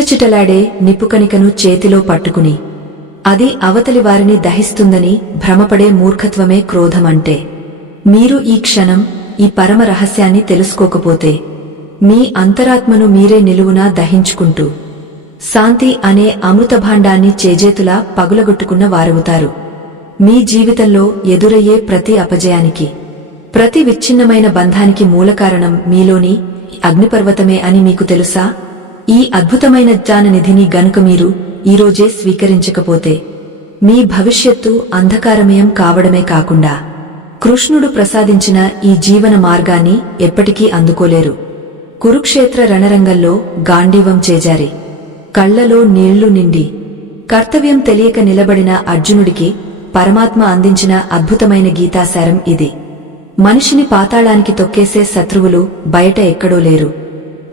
చిటచిటలాడే నిప్పుకణికను చేతిలో పట్టుకుని అది అవతలి వారిని దహిస్తుందని భ్రమపడే మూర్ఖత్వమే క్రోధమంటే. మీరు ఈ క్షణం ఈ పరమ రహస్యాన్ని తెలుసుకోకపోతే మీ అంతరాత్మను మీరే నిలువునా దహించుకుంటూ శాంతి అనే అమృతభాండాన్ని చేజేతులా పగులగొట్టుకున్న వారవుతారు. మీ జీవితంలో ఎదురయ్యే ప్రతి అపజయానికి, ప్రతి విచ్ఛిన్నమైన బంధానికి మూలకారణం మీలోని అగ్నిపర్వతమే అని మీకు తెలుసా? ఈ అద్భుతమైన జ్ఞాననిధిని గనుక మీరు ఈరోజే స్వీకరించకపోతే మీ భవిష్యత్తు అంధకారమయం కావడమే కాకుండా కృష్ణుడు ప్రసాదించిన ఈ జీవన మార్గాన్ని ఎప్పటికీ అందుకోలేరు. కురుక్షేత్ర రణరంగంలో గాంధీవం చేజారి కళ్లలో నీళ్లు నిండి కర్తవ్యం తెలియక నిలబడిన అర్జునుడికి పరమాత్మ అందించిన అద్భుతమైన గీతాసారం ఇది. మనిషిని పాతాళానికి తొక్కేసే శత్రువులు బయట ఎక్కడో లేరు,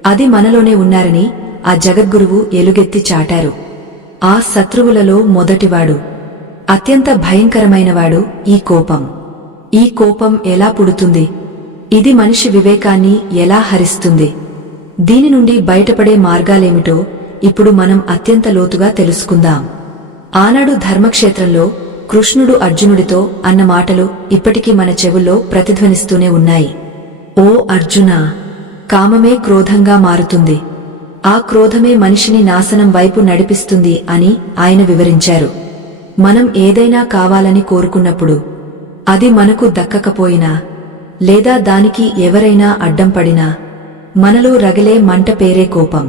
అది మనలోనే ఉన్నారని ఆ జగద్గురువు ఎలుగెత్తి చాటారు. ఆ శత్రువులలో మొదటివాడు, అత్యంత భయంకరమైనవాడు ఈ కోపం. ఈ కోపం ఎలా పుడుతుంది? ఇది మనిషి వివేకాన్ని ఎలా హరిస్తుంది? దీని నుండి బయటపడే మార్గాలేమిటో ఇప్పుడు మనం అత్యంత లోతుగా తెలుసుకుందాం. ఆనాడు ధర్మక్షేత్రంలో కృష్ణుడు అర్జునుడితో అన్న మాటలు ఇప్పటికీ మన చెవుల్లో ప్రతిధ్వనిస్తూనే ఉన్నాయి. ఓ అర్జునా, కామమే క్రోధంగా మారుతుంది, ఆ క్రోధమే మనిషిని నాశనం వైపు నడిపిస్తుంది అని ఆయన వివరించారు. మనం ఏదైనా కావాలని కోరుకున్నప్పుడు అది మనకు దక్కకపోయినా లేదా దానికి ఎవరైనా అడ్డం పడినా మనలో రగిలే మంట పేరే కోపం.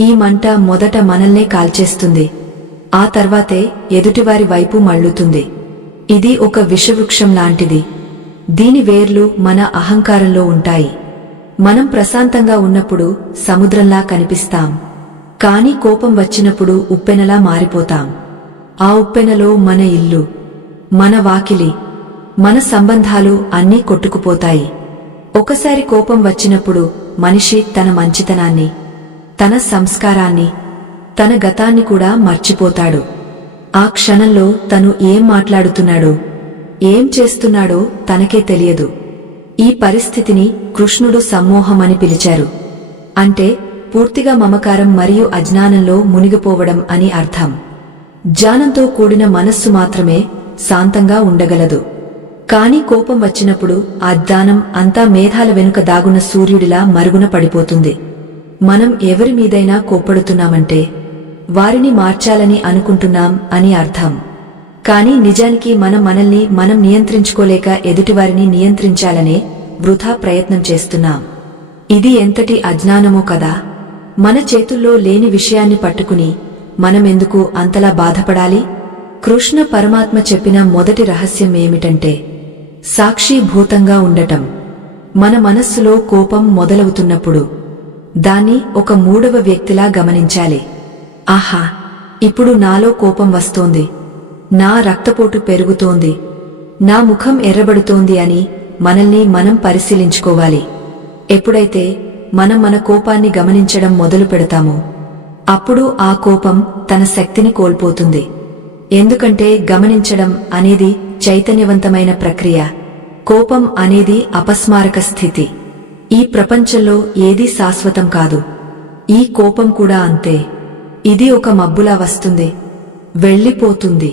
ఈ మంట మొదట మనల్నే కాల్చేస్తుంది, ఆ తర్వాతే ఎదుటివారి వైపు మళ్లుతుంది. ఇది ఒక విషవృక్షం లాంటిది. దీని వేర్లు మన అహంకారంలో ఉంటాయి. మనం ప్రశాంతంగా ఉన్నప్పుడు సముద్రంలా కనిపిస్తాం, కాని కోపం వచ్చినప్పుడు ఉప్పెనలా మారిపోతాం. ఆ ఉప్పెనలో మన ఇల్లు, మన వాకిలి, మన సంబంధాలు అన్నీ కొట్టుకుపోతాయి. ఒకసారి కోపం వచ్చినప్పుడు మనిషి తన మంచితనాన్ని, తన సంస్కారాన్ని, తన గతాన్ని కూడా మర్చిపోతాడు. ఆ క్షణంలో తను ఏం మాట్లాడుతున్నాడో, ఏం చేస్తున్నాడో తనకే తెలియదు. ఈ పరిస్థితిని కృష్ణుడు సమ్మోహమని పిలిచారు. అంటే పూర్తిగా మమకారం మరియు అజ్ఞానంలో మునిగిపోవడం అని అర్థం. జ్ఞానంతో కూడిన మనస్సు మాత్రమే శాంతంగా ఉండగలదు. కాని కోపం వచ్చినప్పుడు ఆ జ్ఞానం అంతా మేఘాల వెనుక దాగున్న సూర్యుడిలా మరుగున పడిపోతుంది. మనం ఎవరి మీదైనా కోప్పడుతున్నామంటే వారిని మార్చాలని అనుకుంటున్నాం అని అర్థం. కాని నిజానికి మనల్ని మనం నియంత్రించుకోలేక ఎదుటివారిని నియంత్రించాలనే వృథా ప్రయత్నం చేస్తున్నాం. ఇది ఎంతటి అజ్ఞానమో కదా! మన చేతుల్లో లేని విషయాన్ని పట్టుకుని మనమెందుకు అంతలా బాధపడాలి? కృష్ణ పరమాత్మ చెప్పిన మొదటి రహస్యం ఏమిటంటే సాక్షిభూతంగా ఉండటం. మన మనస్సులో కోపం మొదలవుతున్నప్పుడు దాన్ని ఒక మూడవ వ్యక్తిలా గమనించాలి. ఆహా, ఇప్పుడు నాలో కోపం వస్తోంది, నా రక్తపోటు పెరుగుతోంది, నా ముఖం ఎర్రబడుతోంది అని మనల్ని మనం పరిశీలించుకోవాలి. ఎప్పుడైతే మనం మన కోపాన్ని గమనించడం మొదలు పెడతామో అప్పుడు ఆ కోపం తన శక్తిని కోల్పోతుంది. ఎందుకంటే గమనించడం అనేది చైతన్యవంతమైన ప్రక్రియ, కోపం అనేది అపస్మారక స్థితి. ఈ ప్రపంచంలో ఏదీ శాశ్వతం కాదు, ఈ కోపం కూడా అంతే. ఇది ఒక మబ్బులా వస్తుంది, వెళ్ళిపోతుంది.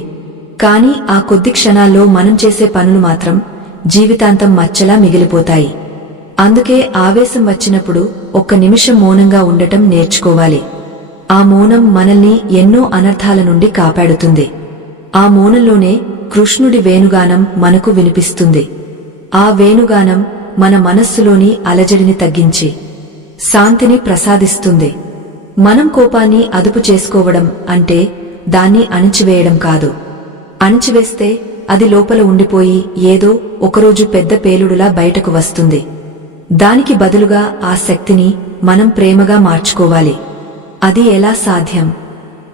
కాని ఆ కొద్ది క్షణాల్లో మనం చేసే పనులు మాత్రం జీవితాంతం మచ్చలా మిగిలిపోతాయి. అందుకే ఆవేశం వచ్చినప్పుడు ఒక్క నిమిషం మౌనంగా ఉండటం నేర్చుకోవాలి. ఆ మౌనం మనల్ని ఎన్నో అనర్థాల నుండి కాపాడుతుంది. ఆ మౌనంలోనే కృష్ణుడి వేణుగానం మనకు వినిపిస్తుంది. ఆ వేణుగానం మన మనస్సులోని అలజడిని తగ్గించి శాంతిని ప్రసాదిస్తుంది. మనం కోపాన్ని అదుపు చేసుకోవడం అంటే దాన్ని అణిచివేయడం కాదు. అణిచివేస్తే అది లోపల ఉండిపోయి ఏదో ఒకరోజు పెద్ద పేలుడులా బయటకు వస్తుంది. దానికి బదులుగా ఆ శక్తిని మనం ప్రేమగా మార్చుకోవాలి. అది ఎలా సాధ్యం?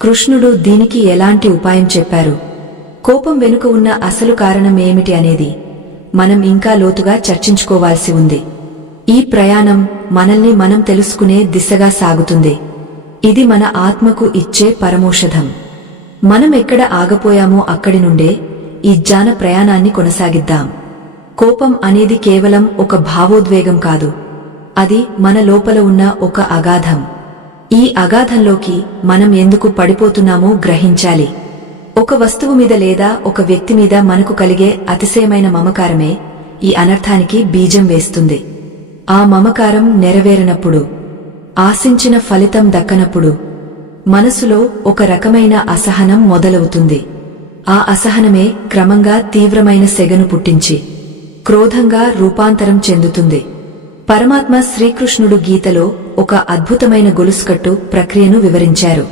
కృష్ణుడు దీనికి ఎలాంటి ఉపాయం చెప్పారు? కోపం వెనుక ఉన్న అసలు కారణం ఏమిటి అనేది మనం ఇంకా లోతుగా చర్చించుకోవాల్సి ఉంది. ఈ ప్రయాణం మనల్ని మనం తెలుసుకునే దిశగా సాగుతుంది. ఇది మన ఆత్మకు ఇచ్చే పరమౌషధం. మనం ఎక్కడ ఆగపోయామో అక్కడి నుండే ఈ జ్ఞాన ప్రయాణాన్ని కొనసాగిద్దాం. కోపం అనేది కేవలం ఒక భావోద్వేగం కాదు, అది మన లోపల ఉన్న ఒక అగాధం. ఈ అగాధంలోకి మనం ఎందుకు పడిపోతున్నామో గ్రహించాలి. ఒక వస్తువు మీద లేదా ఒక వ్యక్తి మీద మనకు కలిగే అతిశయమైన మమకారమే ఈ అనర్థానికి బీజం వేస్తుంది. ఆ మమకారం నెరవేరనప్పుడు, ఆశించిన ఫలితం దక్కనప్పుడు మనసులో ఒక రకమైన అసహనం మొదలవుతుంది. ఆ అసహనమే క్రమంగా తీవ్రమైన సెగను పుట్టించి క్రోధంగా రూపాంతరం చెందుతుంది. పరమాత్మ శ్రీకృష్ణుడు గీతలో ఒక అద్భుతమైన గొలుసుకట్టు ప్రక్రియను వివరించారు.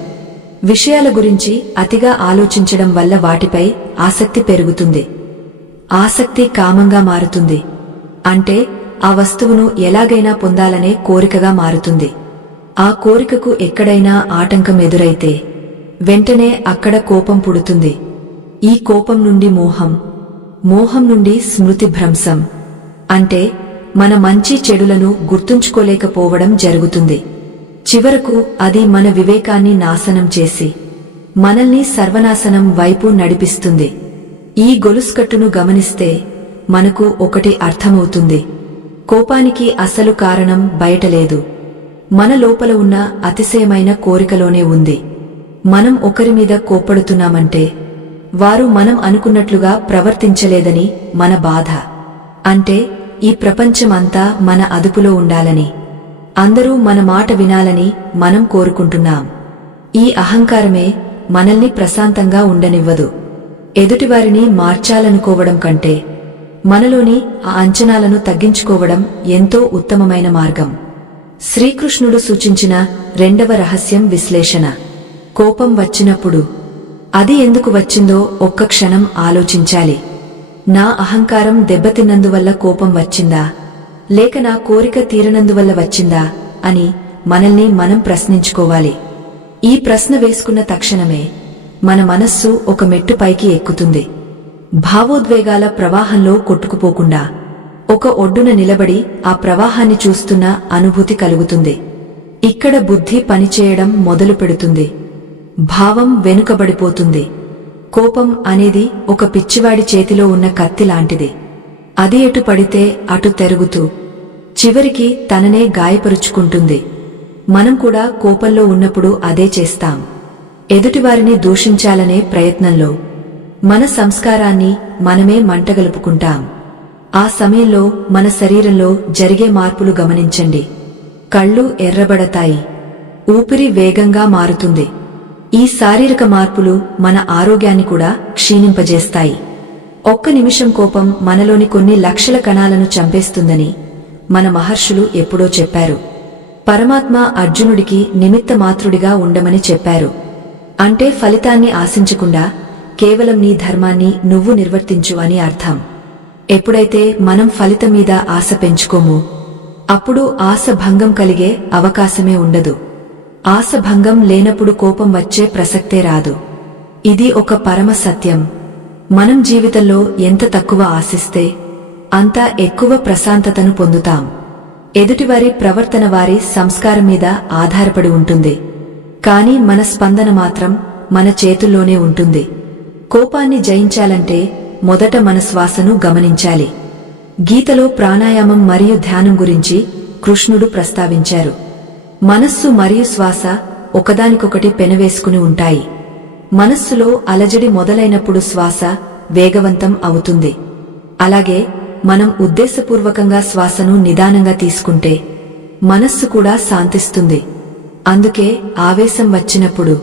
విషయాల గురించి అతిగా ఆలోచించడం వల్ల వాటిపై ఆసక్తి పెరుగుతుంది. ఆసక్తి కామంగా మారుతుంది. అంటే ఆ వస్తువును ఎలాగైనా పొందాలనే కోరికగా మారుతుంది. ఆ కోరికకు ఎక్కడైనా ఆటంకం ఎదురైతే వెంటనే అక్కడ కోపం పుడుతుంది. ఈ కోపం నుండి మోహం, మోహం నుండి స్మృతి భ్రంశం, అంటే మన మంచి చెడులను గుర్తుంచుకోలేకపోవడం జరుగుతుంది. చివరకు అది మన వివేకాన్ని నాశనం చేసి మనల్ని సర్వనాశనం వైపు నడిపిస్తుంది. ఈ గొలుసుకట్టును గమనిస్తే మనకు ఒకటి అర్థమవుతుంది. కోపానికి అసలు కారణం బయటలేదు, మన లోపల ఉన్న అతిశయమైన కోరికలోనే ఉంది. మనం ఒకరి మీద కోప్పడుతున్నామంటే వారు మనం అనుకున్నట్లుగా ప్రవర్తించలేదని మన బాధ. అంటే ఈ ప్రపంచమంతా మన అదుపులో ఉండాలని, అందరూ మన మాట వినాలని మనం కోరుకుంటున్నాం. ఈ అహంకారమే మనల్ని ప్రశాంతంగా ఉండనివ్వదు. ఎదుటివారిని మార్చాలనుకోవడం కంటే మనలోని ఆ అంచనాలను తగ్గించుకోవడం ఎంతో ఉత్తమమైన మార్గం. శ్రీకృష్ణుడు సూచించిన రెండవ రహస్యం విశ్లేషణ. కోపం వచ్చినప్పుడు అది ఎందుకు వచ్చిందో ఒక్క క్షణం ఆలోచించాలి. నా అహంకారం దెబ్బతిన్నందువల్ల కోపం వచ్చిందా, లేక నా కోరిక తీరనందువల్ల వచ్చిందా అని మనల్ని మనం ప్రశ్నించుకోవాలి. ఈ ప్రశ్న వేసుకున్న తక్షణమే మన మనస్సు ఒక మెట్టు పైకి ఎక్కుతుంది. భావోద్వేగాల ప్రవాహంలో కొట్టుకుపోకుండా ఒక ఒడ్డున నిలబడి ఆ ప్రవాహాన్ని చూస్తున్న అనుభూతి కలుగుతుంది. ఇక్కడ బుద్ధి పనిచేయడం మొదలు పెడుతుంది. భావం వెనుకబడిపోతుంది. కోపం అనేది ఒక పిచ్చివాడి చేతిలో ఉన్న కత్తి లాంటిది. అది ఎటు పడితే అటు తెరుగుతూ చివరికి తననే గాయపరుచుకుంటుంది. మనం కూడా కోపంలో ఉన్నప్పుడు అదే చేస్తాం. ఎదుటివారిని దూషించాలనే ప్రయత్నంలో మన సంస్కారాన్ని మనమే మంటగలుపుకుంటాం. ఆ సమయంలో మన శరీరంలో జరిగే మార్పులు గమనించండి. కళ్ళు ఎర్రబడతాయి, ఊపిరి వేగంగా మారుతుంది. ఈ శారీరక మార్పులు మన ఆరోగ్యాన్ని కూడా క్షీణింపజేస్తాయి. ఒక్క నిమిషం కోపం మనలోని కొన్ని లక్షల కణాలను చంపేస్తుందని మన మహర్షులు ఎప్పుడో చెప్పారు. పరమాత్మ అర్జునుడికి నిమిత్త మాత్రుడిగా ఉండమని చెప్పారు. అంటే ఫలితాన్ని ఆశించకుండా కేవలం నీ ధర్మాన్ని నువ్వు నిర్వర్తించు అని అర్థం. ఎప్పుడైతే మనం ఫలితం మీద ఆశ పెంచుకోమో అప్పుడు ఆశ భంగం కలిగే అవకాశమే ఉండదు. ఆశ భంగం లేనప్పుడు కోపం వచ్చే ప్రసక్తే రాదు. ఇది ఒక పరమ సత్యం. మనం జీవితంలో ఎంత తక్కువ ఆశిస్తే అంత ఎక్కువ ప్రశాంతతను పొందుతాం. ఎదుటివారి ప్రవర్తన వారి సంస్కారం మీద ఆధారపడి ఉంటుంది. కాని మన స్పందన మాత్రం మన చేతుల్లోనే ఉంటుంది. కోపాన్ని జయించాలంటే మొదట మన శ్వాసను గమనించాలి. గీతలో ప్రాణాయామం మరియు ధ్యానం గురించి కృష్ణుడు ప్రస్తావించారు. మనస్సు మరియు శ్వాస ఒకదానికొకటి పెనవేసుకుని ఉంటాయి. మనస్సులో అలజడి మొదలైనప్పుడు శ్వాస వేగవంతం అవుతుంది. అలాగే మనం ఉద్దేశపూర్వకంగా శ్వాసను నిదానంగా తీసుకుంటే మనస్సు కూడా శాంతిస్తుంది. అందుకే ఆవేశం వచ్చినప్పుడు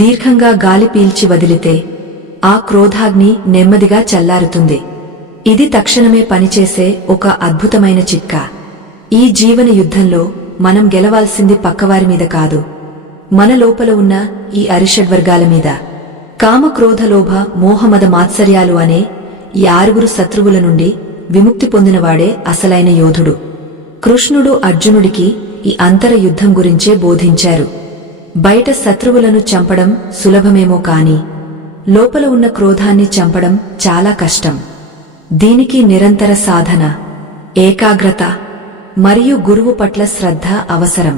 దీర్ఘంగా గాలి పీల్చి వదిలితే ఆ క్రోధాగ్ని నెమ్మదిగా చల్లారుతుంది. ఇది తక్షణమే పనిచేసే ఒక అద్భుతమైన చిట్కా. ఈ జీవన యుద్ధంలో మనం గెలవాల్సింది పక్కవారి మీద కాదు, మన లోపల ఉన్న ఈ అరిషడ్వర్గాల మీద. కామ, క్రోధ, లోభ, మోహమద మాత్సర్యాలు అనే ఈ 6 శత్రువుల నుండి విముక్తి పొందినవాడే అసలైన యోధుడు. కృష్ణుడు అర్జునుడికి ఈ అంతర యుద్ధం గురించే బోధించారు. బయట శత్రువులను చంపడం సులభమేమో కాని లోపల ఉన్న క్రోధాన్ని చంపడం చాలా కష్టం. దీనికి నిరంతర సాధన, ఏకాగ్రత మరియు గురువు పట్ల శ్రద్ధ అవసరం.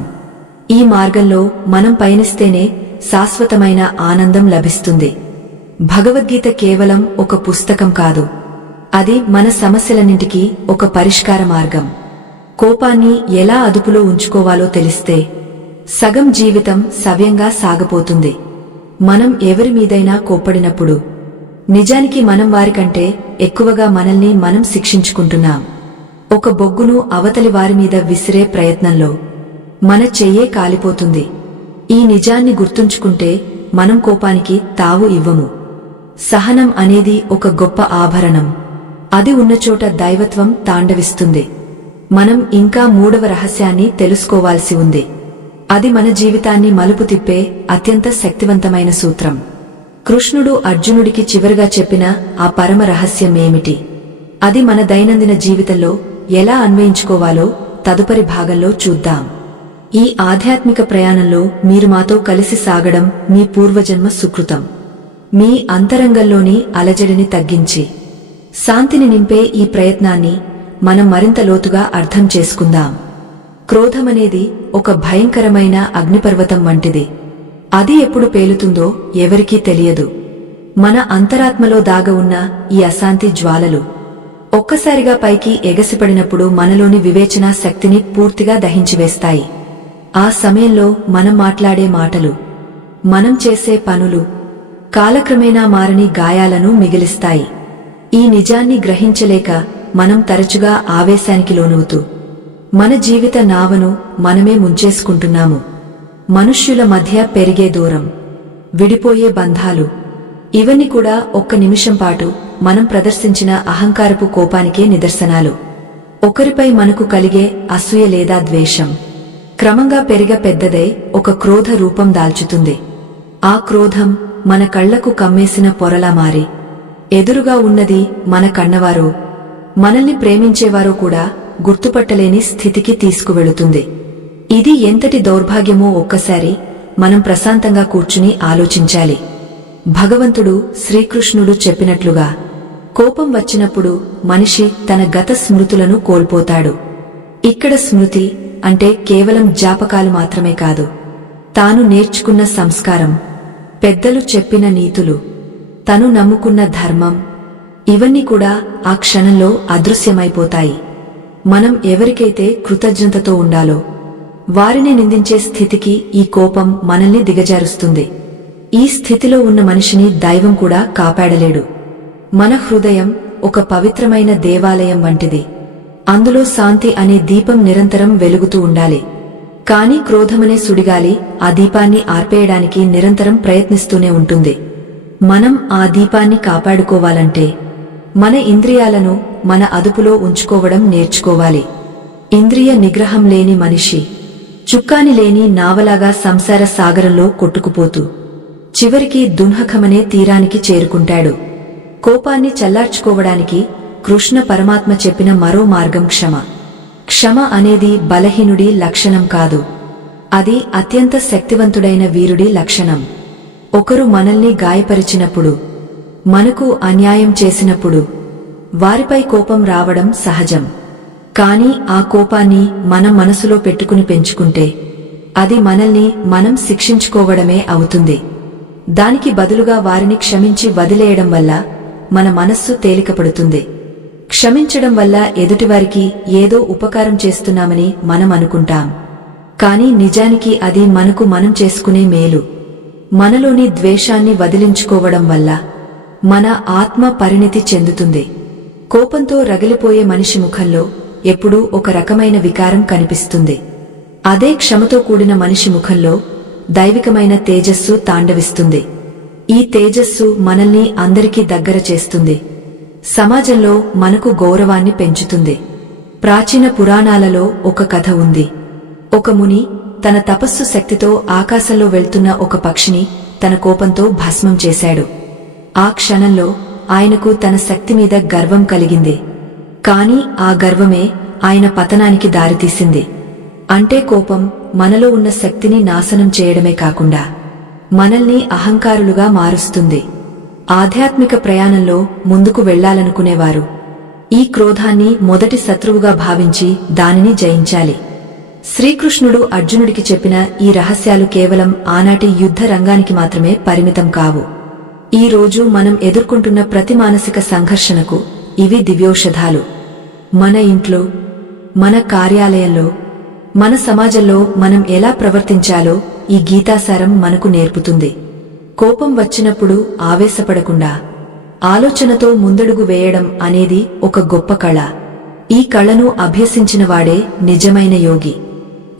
ఈ మార్గంలో మనం పయనిస్తేనే శాశ్వతమైన ఆనందం లభిస్తుంది. భగవద్గీత కేవలం ఒక పుస్తకం కాదు, అది మన సమస్యలన్నింటికీ ఒక పరిష్కార మార్గం. కోపాన్ని ఎలా అదుపులో ఉంచుకోవాలో తెలిస్తే సగం జీవితం సవ్యంగా సాగపోతుంది. మనం ఎవరి మీదైనా కోప్పడినప్పుడు నిజానికి మనం వారికంటే ఎక్కువగా మనల్ని మనం శిక్షించుకుంటున్నాం. ఒక బొగ్గును అవతలి వారి మీద విసిరే ప్రయత్నంలో మన చెయ్యే కాలిపోతుంది. ఈ నిజాన్ని గుర్తుంచుకుంటే మనం కోపానికి తావు ఇవ్వము. సహనం అనేది ఒక గొప్ప ఆభరణం. అది ఉన్నచోట దైవత్వం తాండవిస్తుంది. మనం ఇంకా మూడవ రహస్యాన్ని తెలుసుకోవాల్సి ఉంది. అది మన జీవితాన్ని మలుపు తిప్పే అత్యంత శక్తివంతమైన సూత్రం. కృష్ణుడు అర్జునుడికి చివరిగా చెప్పిన ఆ పరమ రహస్యం ఏమిటి? అది మన దైనందిన జీవితంలో ఎలా అన్వయించుకోవాలో తదుపరి భాగంలో చూద్దాం. ఈ ఆధ్యాత్మిక ప్రయాణంలో మీరు మాతో కలిసి సాగడం మీ పూర్వజన్మ సుకృతం. మీ అంతరంగంలోని అలజడిని తగ్గించి శాంతిని నింపే ఈ ప్రయత్నాన్ని మనం మరింత లోతుగా అర్థం చేసుకుందాం. క్రోధమనేది ఒక భయంకరమైన అగ్నిపర్వతం వంటిది. అది ఎప్పుడు పేలుతుందో ఎవరికీ తెలియదు. మన అంతరాత్మలో దాగ ఉన్న ఈ అశాంతి జ్వాలలు ఒక్కసారిగా పైకి ఎగసిపడినప్పుడు మనలోని వివేచనా శక్తిని పూర్తిగా దహించివేస్తాయి. ఆ సమయంలో మనం మాట్లాడే మాటలు, మనం చేసే పనులు కాలక్రమేణా మారని గాయాలను మిగిలిస్తాయి. ఈ నిజాన్ని గ్రహించలేక మనం తరచుగా ఆవేశానికి లోనవుతూ మన జీవిత నావను మనమే ముంచేసుకుంటున్నాము. మనుష్యుల మధ్య పెరిగే దూరం, విడిపోయే బంధాలు, ఇవన్నీ కూడా ఒక్క నిమిషం పాటు మనం ప్రదర్శించిన అహంకారపు కోపానికే నిదర్శనాలు. ఒకరిపై మనకు కలిగే అసూయ లేదా ద్వేషం క్రమంగా పెద్దదై ఒక క్రోధ రూపం దాల్చుతుంది. ఆ క్రోధం మన కళ్లకు కమ్మేసిన పొరలా మారి ఎదురుగా ఉన్నది మన కన్నవారో, మనల్ని ప్రేమించేవారో కూడా గుర్తుపట్టలేని స్థితికి తీసుకువెళుతుంది. ఇది ఎంతటి దౌర్భాగ్యమో ఒక్కసారి మనం ప్రశాంతంగా కూర్చుని ఆలోచించాలి. భగవంతుడు శ్రీకృష్ణుడు చెప్పినట్లుగా కోపం వచ్చినప్పుడు మనిషి తన గత స్మృతులను కోల్పోతాడు. ఇక్కడ స్మృతి అంటే కేవలం జ్ఞాపకాలు మాత్రమే కాదు, తాను నేర్చుకున్న సంస్కారం, పెద్దలు చెప్పిన నీతులు, తను నమ్ముకున్న ధర్మం, ఇవన్నీ కూడా ఆ క్షణంలో అదృశ్యమైపోతాయి. మనం ఎవరికైతే కృతజ్ఞతతో ఉండాలో వారిని నిందించే స్థితికి ఈ కోపం మనల్ని దిగజారుస్తుంది. ఈ స్థితిలో ఉన్న మనిషిని దైవం కూడా కాపాడలేడు. మన హృదయం ఒక పవిత్రమైన దేవాలయం వంటిది. అందులో శాంతి అనే దీపం నిరంతరం వెలుగుతూ ఉండాలి. కాని క్రోధమనే సుడిగాలి ఆ దీపాన్ని ఆర్పేయడానికి నిరంతరం ప్రయత్నిస్తూనే ఉంటుంది. మనం ఆ దీపాన్ని కాపాడుకోవాలంటే మన ఇంద్రియాలను మన అదుపులో ఉంచుకోవడం నేర్చుకోవాలి. ఇంద్రియ నిగ్రహం లేని మనిషి చుక్కాని లేని నావలాగా సంసార సాగరంలో కొట్టుకుపోతూ చివరికి దున్హకమనే తీరానికి చేరుకుంటాడు. కోపాన్ని చల్లార్చుకోవడానికి కృష్ణ పరమాత్మ చెప్పిన మరో మార్గం క్షమ. క్షమ అనేది బలహీనుడి లక్షణం కాదు, అది అత్యంత శక్తివంతుడైన వీరుడి లక్షణం. ఒకరు మనల్ని గాయపరిచినప్పుడు, మనకు అన్యాయం చేసినప్పుడు వారిపై కోపం రావడం సహజం. కాని ఆ కోపాన్ని మనం మనసులో పెట్టుకుని పెంచుకుంటే అది మనల్ని మనం శిక్షించుకోవడమే అవుతుంది. దానికి బదులుగా వారిని క్షమించి వదిలేయడం వల్ల మన మనస్సు తేలికపడుతుంది. క్షమించడం వల్ల ఎదుటివారికి ఏదో ఉపకారం చేస్తున్నామని మనం అనుకుంటాం. కాని నిజానికి అది మనకు మనం చేసుకునే మేలు. మనలోని ద్వేషాన్ని వదిలించుకోవడం వల్ల మన ఆత్మ పరిణితి చెందుతుంది. కోపంతో రగిలిపోయే మనిషి ముఖంలో ఎప్పుడూ ఒక రకమైన వికారం కనిపిస్తుంది. అదే క్షమతో కూడిన మనిషి ముఖంలో దైవికమైన తేజస్సు తాండవిస్తుంది. ఈ తేజస్సు మనల్ని అందరికీ దగ్గర చేస్తుంది. సమాజంలో మనకు గౌరవాన్ని పెంచుతుంది. ప్రాచీన పురాణాలలో ఒక కథ ఉంది. ఒక ముని తన తపస్సు శక్తితో ఆకాశంలో వెళ్తున్న ఒక పక్షిని తన కోపంతో భస్మం చేశాడు. ఆ క్షణంలో ఆయనకు తన శక్తి మీద గర్వం కలిగింది. కాని ఆ గర్వమే ఆయన పతనానికి దారితీసింది. అంటే కోపం మనలో ఉన్న శక్తిని నాశనం చేయడమే కాకుండా మనల్ని అహంకారులుగా మారుస్తుంది. ఆధ్యాత్మిక ప్రయాణంలో ముందుకు వెళ్లాలనుకునేవారు ఈ క్రోధాన్ని మొదటి శత్రువుగా భావించి దానిని జయించాలి. శ్రీకృష్ణుడు అర్జునుడికి చెప్పిన ఈ రహస్యాలు కేవలం ఆనాటి యుద్ధ రంగానికి మాత్రమే పరిమితం కావు. ఈ రోజు మనం ఎదుర్కొంటున్న ప్రతి మానసిక సంఘర్షణకు ఇవి దివ్యౌషధాలు. మన ఇంట్లో, మన కార్యాలయంలో, మన సమాజంలో మనం ఎలా ప్రవర్తించాలో ఈ గీతాసారం మనకు నేర్పుతుంది. కోపం వచ్చినప్పుడు ఆవేశపడకుండా ఆలోచనతో ముందడుగు వేయడం అనేది ఒక గొప్ప కళ. ఈ కళను అభ్యసించినవాడే నిజమైన యోగి.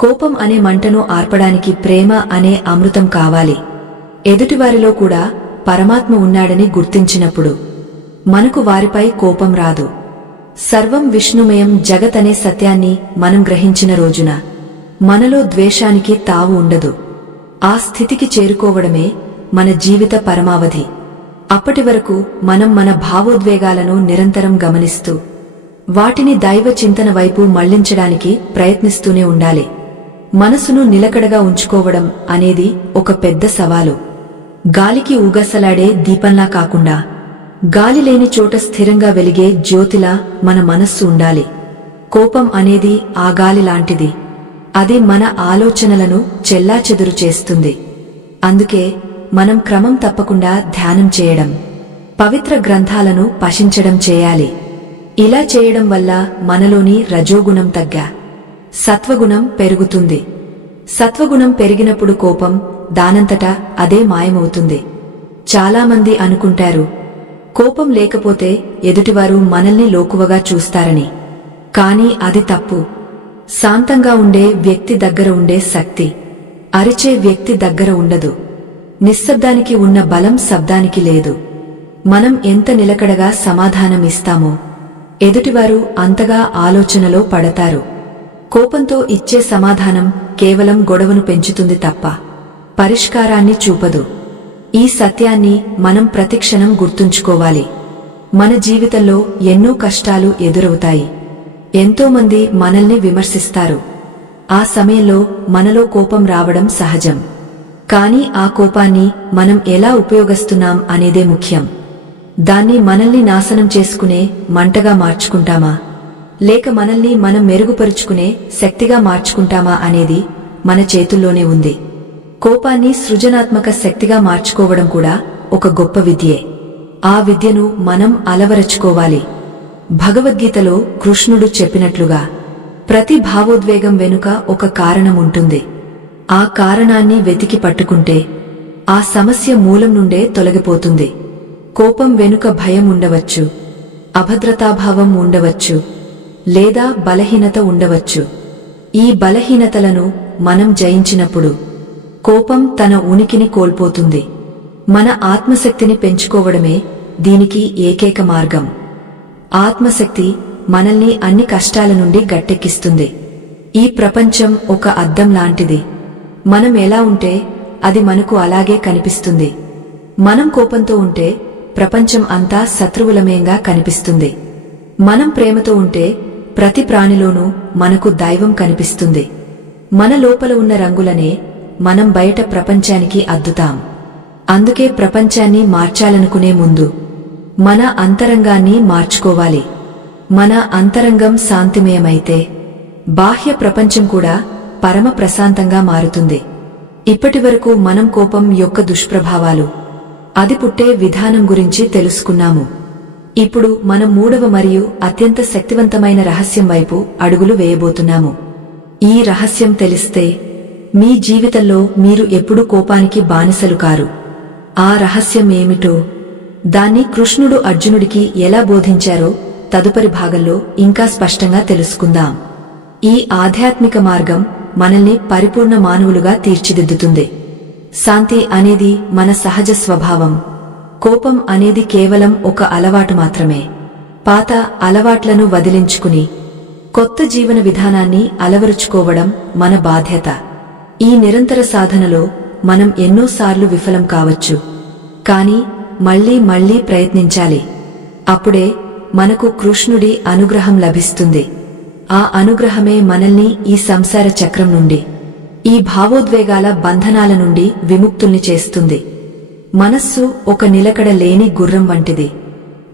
కోపం అనే మంటను ఆర్పడానికి ప్రేమ అనే అమృతం కావాలి. ఎదుటివారిలో కూడా పరమాత్మ ఉన్నాడని గుర్తించినప్పుడు మనకు వారిపై కోపం రాదు. సర్వం విష్ణుమయం జగత్ అనే సత్యాన్ని మనం గ్రహించిన రోజున మనలో ద్వేషానికి తావు ఉండదు. ఆ స్థితికి చేరుకోవడమే మన జీవిత పరమావధి. అప్పటి వరకు మనం మన భావోద్వేగాలను నిరంతరం గమనిస్తూ వాటిని దైవ చింతన వైపు మళ్లించడానికి ప్రయత్నిస్తూనే ఉండాలి. మనసును నిలకడగా ఉంచుకోవడం అనేది ఒక పెద్ద సవాలు. గాలికి ఊగసలాడే దీపంలా కాకుండా గాలి లేని చోట స్థిరంగా వెలిగే జ్యోతిలా మన మనస్సు ఉండాలి. కోపం అనేది ఆ గాలి లాంటిది. అది మన ఆలోచనలను చెల్లాచెదురు చేస్తుంది. అందుకే మనం క్రమం తప్పకుండా ధ్యానం చేయడం, పవిత్ర గ్రంథాలను పఠించడం చేయాలి. ఇలా చేయడం వల్ల మనలోని రజోగుణం తగ్గా సత్వగుణం పెరుగుతుంది. సత్వగుణం పెరిగినప్పుడు కోపం దానంతటా అదే మాయమవుతుంది. చాలామంది అనుకుంటారు కోపం లేకపోతే ఎదుటివారు మనల్ని లోకువగా చూస్తారని. కాని అది తప్పు. శాంతంగా ఉండే వ్యక్తి దగ్గర ఉండే శక్తి అరిచే వ్యక్తి దగ్గర ఉండదు. నిశ్శబ్దానికి ఉన్న బలం శబ్దానికి లేదు. మనం ఎంత నిలకడగా సమాధానం ఇస్తామో ఎదుటివారు అంతగా ఆలోచనలో పడతారు. కోపంతో ఇచ్చే సమాధానం కేవలం గొడవను పెంచుతుంది తప్ప పరిష్కారాన్ని చూపదు. ఈ సత్యాన్ని మనం ప్రతిక్షణం గుర్తుంచుకోవాలి. మన జీవితంలో ఎన్నో కష్టాలు ఎదురవుతాయి. ఎంతోమంది మనల్ని విమర్శిస్తారు. ఆ సమయంలో మనలో కోపం రావడం సహజం. కానీ ఆ కోపాన్ని మనం ఎలా ఉపయోగిస్తున్నాం అనేదే ముఖ్యం. దాన్ని మనల్ని నాశనం చేసుకునే మంటగా మార్చుకుంటామా, లేక మనల్ని మనం మెరుగుపరుచుకునే శక్తిగా మార్చుకుంటామా అనేది మన చేతుల్లోనే ఉంది. కోపాన్ని సృజనాత్మక శక్తిగా మార్చుకోవడం కూడా ఒక గొప్ప విద్యే. ఆ విద్యను మనం అలవరచుకోవాలి. భగవద్గీతలో కృష్ణుడు చెప్పినట్లుగా ప్రతి భావోద్వేగం వెనుక ఒక కారణం ఉంటుంది. ఆ కారణాన్ని వెతికి పట్టుకుంటే ఆ సమస్య మూలం నుండే తొలగిపోతుంది. కోపం వెనుక భయం ఉండవచ్చు, అభద్రతాభావం ఉండవచ్చు, లేదా బలహీనత ఉండవచ్చు. ఈ బలహీనతలను మనం జయించినప్పుడు కోపం తన ఉనికిని కోల్పోతుంది. మన ఆత్మశక్తిని పెంచుకోవడమే దీనికి ఏకైక మార్గం. ఆత్మశక్తి మనల్ని అన్ని కష్టాల నుండి గట్టెక్కిస్తుంది. ఈ ప్రపంచం ఒక అద్దం లాంటిది. మనం ఎలా ఉంటే అది మనకు అలాగే కనిపిస్తుంది. మనం కోపంతో ఉంటే ప్రపంచం అంతా శత్రువులమయంగా కనిపిస్తుంది. మనం ప్రేమతో ఉంటే ప్రతి ప్రాణిలోనూ మనకు దైవం కనిపిస్తుంది. మన లోపల ఉన్న రంగులనే మనం బయట ప్రపంచానికి అద్దుతాం. అందుకే ప్రపంచాన్ని మార్చాలనుకునే ముందు మన అంతరంగాన్ని మార్చుకోవాలి. మన అంతరంగం శాంతిమయమైతే బాహ్య ప్రపంచం కూడా పరమ ప్రశాంతంగా మారుతుంది. ఇప్పటివరకు మనం కోపం యొక్క దుష్ప్రభావాలు, అది పుట్టే విధానం గురించి తెలుసుకున్నాము. ఇప్పుడు మనం మూడవ మరియు అత్యంత శక్తివంతమైన రహస్యం వైపు అడుగులు వేయబోతున్నాము. ఈ రహస్యం తెలిస్తే మీ జీవితంలో మీరు ఎప్పుడూ కోపానికి బానిసలు కారు. ఆ రహస్యం ఏమిటో, దాన్ని కృష్ణుడు అర్జునుడికి ఎలా బోధించారో తదుపరి భాగంలో ఇంకా స్పష్టంగా తెలుసుకుందాం. ఈ ఆధ్యాత్మిక మార్గం మనల్ని పరిపూర్ణ మానవులుగా తీర్చిదిద్దుతుంది. శాంతి అనేది మన సహజ స్వభావం. కోపం అనేది కేవలం ఒక అలవాటు మాత్రమే. పాత అలవాట్లను వదిలించుకుని కొత్త జీవన విధానాన్ని అలవరుచుకోవడం మన బాధ్యత. ఈ నిరంతర సాధనలో మనం ఎన్నోసార్లు విఫలం కావచ్చు, కాని మళ్లీ మళ్లీ ప్రయత్నించాలి. అప్పుడే మనకు కృష్ణుడి అనుగ్రహం లభిస్తుంది. ఆ అనుగ్రహమే మనల్ని ఈ సంసార చక్రం నుండి, ఈ భావోద్వేగాల బంధనాల నుండి విముక్తుల్ని చేస్తుంది. మనస్సు ఒక నిలకడ లేని గుర్రం వంటిది.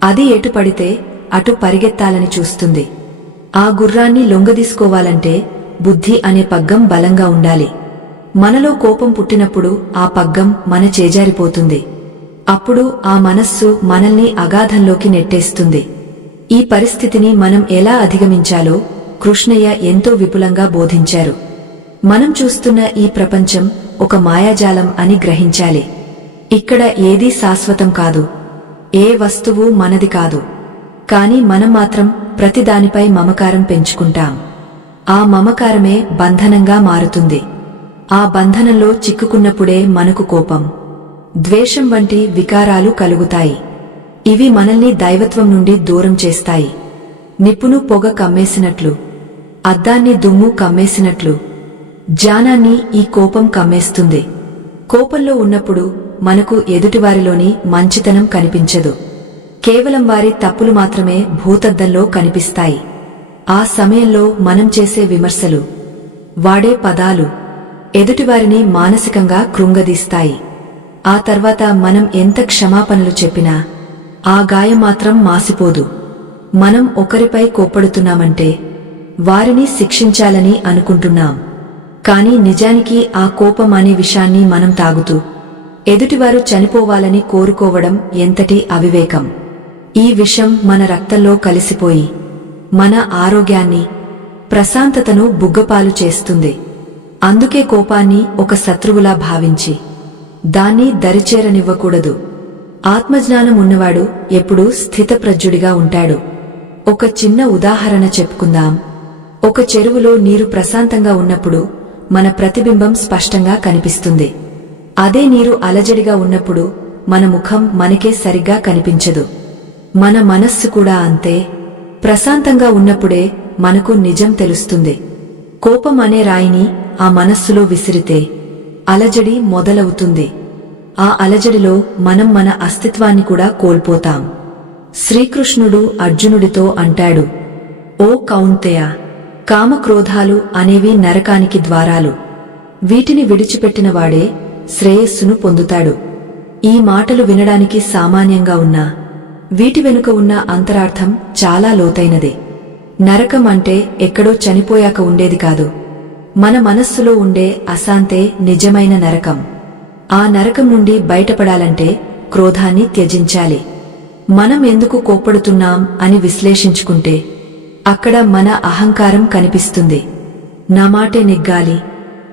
అది ఎటు పడితే అటు పరిగెత్తాలని చూస్తుంది. ఆ గుర్రాన్ని లొంగదీసుకోవాలంటే బుద్ధి అనే పగ్గం బలంగా ఉండాలి. మనలో కోపం పుట్టినప్పుడు ఆ పగ్గం మన చేజారిపోతుంది. అప్పుడు ఆ మనస్సు మనల్ని అగాధంలోకి నెట్టేస్తుంది. ఈ పరిస్థితిని మనం ఎలా అధిగమించాలో కృష్ణయ్య ఎంతో విపులంగా బోధించారు. మనం చూస్తున్న ఈ ప్రపంచం ఒక మాయాజాలం అని గ్రహించాలి. ఇక్కడ ఏదీ శాశ్వతం కాదు, ఏ వస్తువు మనది కాదు. కాని మనం మాత్రం ప్రతిదానిపై మమకారం పెంచుకుంటాం. ఆ మమకారమే బంధనంగా మారుతుంది. ఆ బంధనంలో చిక్కుకున్నప్పుడే మనకు కోపం, ద్వేషం వంటి వికారాలు కలుగుతాయి. ఇవి మనల్ని దైవత్వం నుండి దూరం చేస్తాయి. నిప్పును పొగ కమ్మేసినట్లు, అద్దాన్ని దుమ్ము కమ్మేసినట్లు జ్ఞానాన్ని ఈ కోపం కమ్మేస్తుంది. కోపంలో ఉన్నప్పుడు మనకు ఎదుటివారిలోని మంచితనం కనిపించదు. కేవలం వారి తప్పులు మాత్రమే భూతద్దంలో కనిపిస్తాయి. ఆ సమయంలో మనం చేసే విమర్శలు, వాడే పదాలు ఎదుటివారిని మానసికంగా కృంగదీస్తాయి. ఆ తర్వాత మనం ఎంత క్షమాపణలు చెప్పినా ఆ గాయం మాత్రం మాసిపోదు. మనం ఒకరిపై కోప్పడుతున్నామంటే వారిని శిక్షించాలని అనుకుంటున్నాం. కాని నిజానికి ఆ కోపం అనే విషాన్ని మనం తాగుతూ ఎదుటివారు చనిపోవాలని కోరుకోవడం ఎంతటి అవివేకం. ఈ విషం మన రక్తంలో కలిసిపోయి మన ఆరోగ్యాన్ని, ప్రశాంతతను బుగ్గపాలు చేస్తుంది. అందుకే కోపాన్ని ఒక శత్రువులా భావించి దాన్ని దరిచేరనివ్వకూడదు. ఆత్మజ్ఞానం ఉన్నవాడు ఎప్పుడూ స్థితప్రజ్ఞుడిగా ఉంటాడు. ఒక చిన్న ఉదాహరణ చెప్పుకుందాం. ఒక చెరువులో నీరు ప్రశాంతంగా ఉన్నప్పుడు మన ప్రతిబింబం స్పష్టంగా కనిపిస్తుంది. అదే నీరు అలజడిగా ఉన్నప్పుడు మన ముఖం మనకే సరిగ్గా కనిపించదు. మన మనస్సు కూడా అంతే. ప్రశాంతంగా ఉన్నప్పుడే మనకు నిజం తెలుస్తుంది. కోపం అనే రాయిని ఆ మనస్సులో విసిరితే అలజడి మొదలవుతుంది. ఆ అలజడిలో మనం మన అస్తిత్వాన్ని కూడా కోల్పోతాం. శ్రీకృష్ణుడు అర్జునుడితో అంటాడు, ఓ కౌంతేయ, కామక్రోధాలు అనేవి నరకానికి ద్వారాలు. వీటిని విడిచిపెట్టినవాడే శ్రేయస్సును పొందుతాడు. ఈ మాటలు వినడానికి సామాన్యంగా ఉన్నా వీటి వెనుక ఉన్న అంతరార్థం చాలా లోతైనది. నరకం అంటే ఎక్కడో చనిపోయాక ఉండేది కాదు. మన మనస్సులో ఉండే అశాంతే నిజమైన నరకం. ఆ నరకం నుండి బయటపడాలంటే క్రోధాన్ని త్యజించాలి. మనం ఎందుకు కోప్పడుతున్నాం అని విశ్లేషించుకుంటే అక్కడ మన అహంకారం కనిపిస్తుంది. నా మాటే నెగ్గాలి,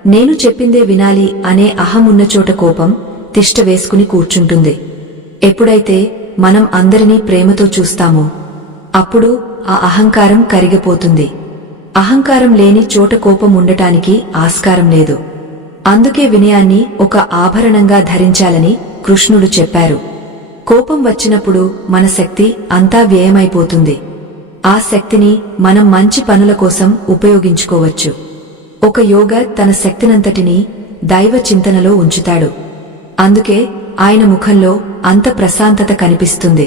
నేను చెప్పిందే వినాలి అనే అహం ఉన్న చోట కోపం తిష్ట వేసుకుని కూర్చుంటుంది. ఎప్పుడైతే మనం అందరినీ ప్రేమతో చూస్తామో అప్పుడు ఆ అహంకారం కరిగిపోతుంది. అహంకారం లేని చోట కోపం ఉండటానికి ఆస్కారం లేదు. అందుకే వినయాన్ని ఒక ఆభరణంగా ధరించాలని కృష్ణుడు చెప్పారు. కోపం వచ్చినప్పుడు మన శక్తి అంతా వ్యయమైపోతుంది. ఆ శక్తిని మనం మంచి పనుల కోసం ఉపయోగించుకోవచ్చు. ఒక యోగి తన శక్తినంతటినీ దైవ చింతనలో ఉంచుతాడు. అందుకే ఆయన ముఖంలో అంత ప్రశాంతత కనిపిస్తుంది.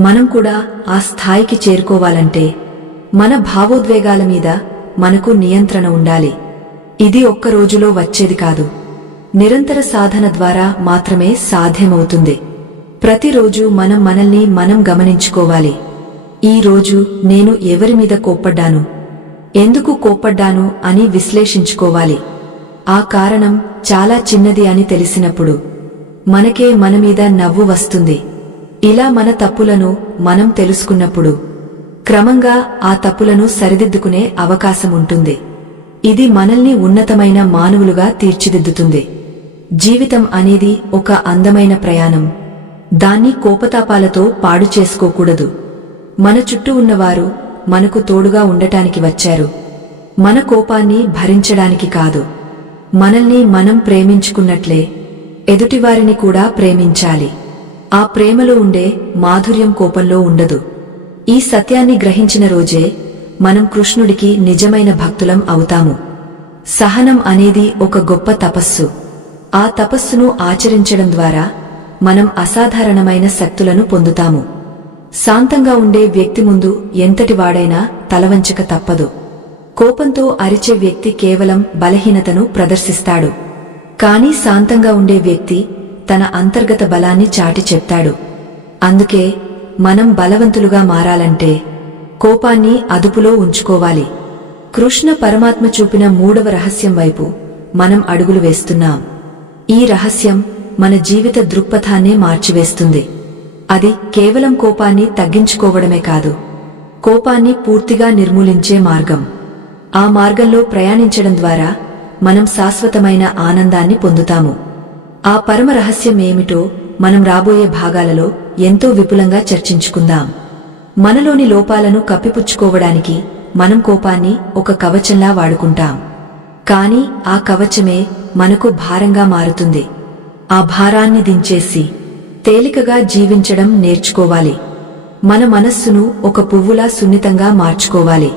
మనం కూడా ఆ స్థాయికి చేరుకోవాలంటే మన భావోద్వేగాల మీద మనకు నియంత్రణ ఉండాలి. ఇది ఒక్క రోజులో వచ్చేది కాదు. నిరంతర సాధన ద్వారా మాత్రమే సాధ్యమవుతుంది. ప్రతిరోజు మనం మనల్ని మనం గమనించుకోవాలి. ఈ రోజు నేను ఎవరి మీద కోప్పడ్డాను, ఎందుకు కోప్పడ్డాను అని విశ్లేషించుకోవాలి. ఆ కారణం చాలా చిన్నది అని తెలిసినప్పుడు మనకే మన మీద నవ్వు వస్తుంది. ఇలా మన తప్పులను మనం తెలుసుకున్నప్పుడు క్రమంగా ఆ తప్పులను సరిదిద్దుకునే అవకాశం ఉంటుంది. ఇది మనల్ని ఉన్నతమైన మానవులుగా తీర్చిదిద్దుతుంది. జీవితం అనేది ఒక అందమైన ప్రయాణం. దాన్ని కోపతాపాలతో పాడు చేసుకోకూడదు. మన చుట్టూ ఉన్నవారు మనకు తోడుగా ఉండటానికి వచ్చారు, మన కోపాన్ని భరించడానికి కాదు. మనల్ని మనం ప్రేమించుకున్నట్లే ఎదుటివారిని కూడా ప్రేమించాలి. ఆ ప్రేమలో ఉండే మాధుర్యం కోపంలో ఉండదు. ఈ సత్యాన్ని గ్రహించిన రోజే మనం కృష్ణుడికి నిజమైన భక్తులం అవుతాము. సహనం అనేది ఒక గొప్ప తపస్సు. ఆ తపస్సును ఆచరించడం ద్వారా మనం అసాధారణమైన శక్తులను పొందుతాము. శాంతంగా ఉండే వ్యక్తి ముందు ఎంతటి వాడైనా తలవంచక తప్పదు. కోపంతో అరిచే వ్యక్తి కేవలం బలహీనతను ప్రదర్శిస్తాడు. కానీ శాంతంగా ఉండే వ్యక్తి తన అంతర్గత బలాన్ని చాటి చెప్తాడు. అందుకే మనం బలవంతులుగా మారాలంటే కోపాన్ని అదుపులో ఉంచుకోవాలి. కృష్ణ పరమాత్మ చూపిన మూడవ రహస్యం వైపు మనం అడుగులు వేస్తున్నాం. ఈ రహస్యం మన జీవిత దృక్పథాన్నే మార్చివేస్తుంది. అది కేవలం కోపాన్ని తగ్గించుకోవడమే కాదు, కోపాన్ని పూర్తిగా నిర్మూలించే మార్గం. ఆ మార్గంలో ప్రయాణించడం ద్వారా మనం శాశ్వతమైన ఆనందాన్ని పొందుతాము. ఆ పరమ రహస్యం ఏమిటో మనం రాబోయే భాగాలలో ఎంతో విపులంగా చర్చించుకుందాం. మనలోని లోపాలను కప్పిపుచ్చుకోవడానికి మనం కోపాన్ని ఒక కవచంలా వాడుకుంటాం. కాని ఆ కవచమే మనకు భారంగా మారుతుంది. ఆ భారాన్ని దించేసి తేలికగా జీవించడం నేర్చుకోవాలి. మన మనస్సును ఒక పువ్వులా సున్నితంగా మార్చుకోవాలి.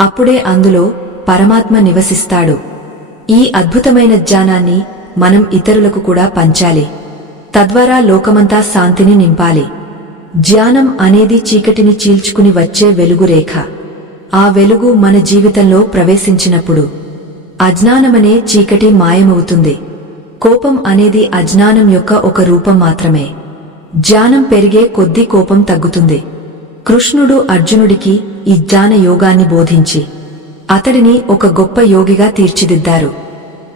అప్పుడే అందులో పరమాత్మ నివసిస్తాడు. ఈ అద్భుతమైన జ్ఞానాన్ని మనం ఇతరులకు కూడా పంచాలి. తద్వారా లోకమంతా శాంతిని నింపాలి. జ్ఞానం అనేది చీకటిని చీల్చుకుని వచ్చే వెలుగు రేఖ. ఆ వెలుగు మన జీవితంలో ప్రవేశించినప్పుడు అజ్ఞానమనే చీకటి మాయమవుతుంది. కోపం అనేది అజ్ఞానం యొక్క ఒక రూపం మాత్రమే. జ్ఞానం పెరిగే కొద్దీ కోపం తగ్గుతుంది. కృష్ణుడు అర్జునుడికి ఈ జ్ఞాన యోగాన్ని బోధించి అతడిని ఒక గొప్ప యోగిగా తీర్చిదిద్దారు.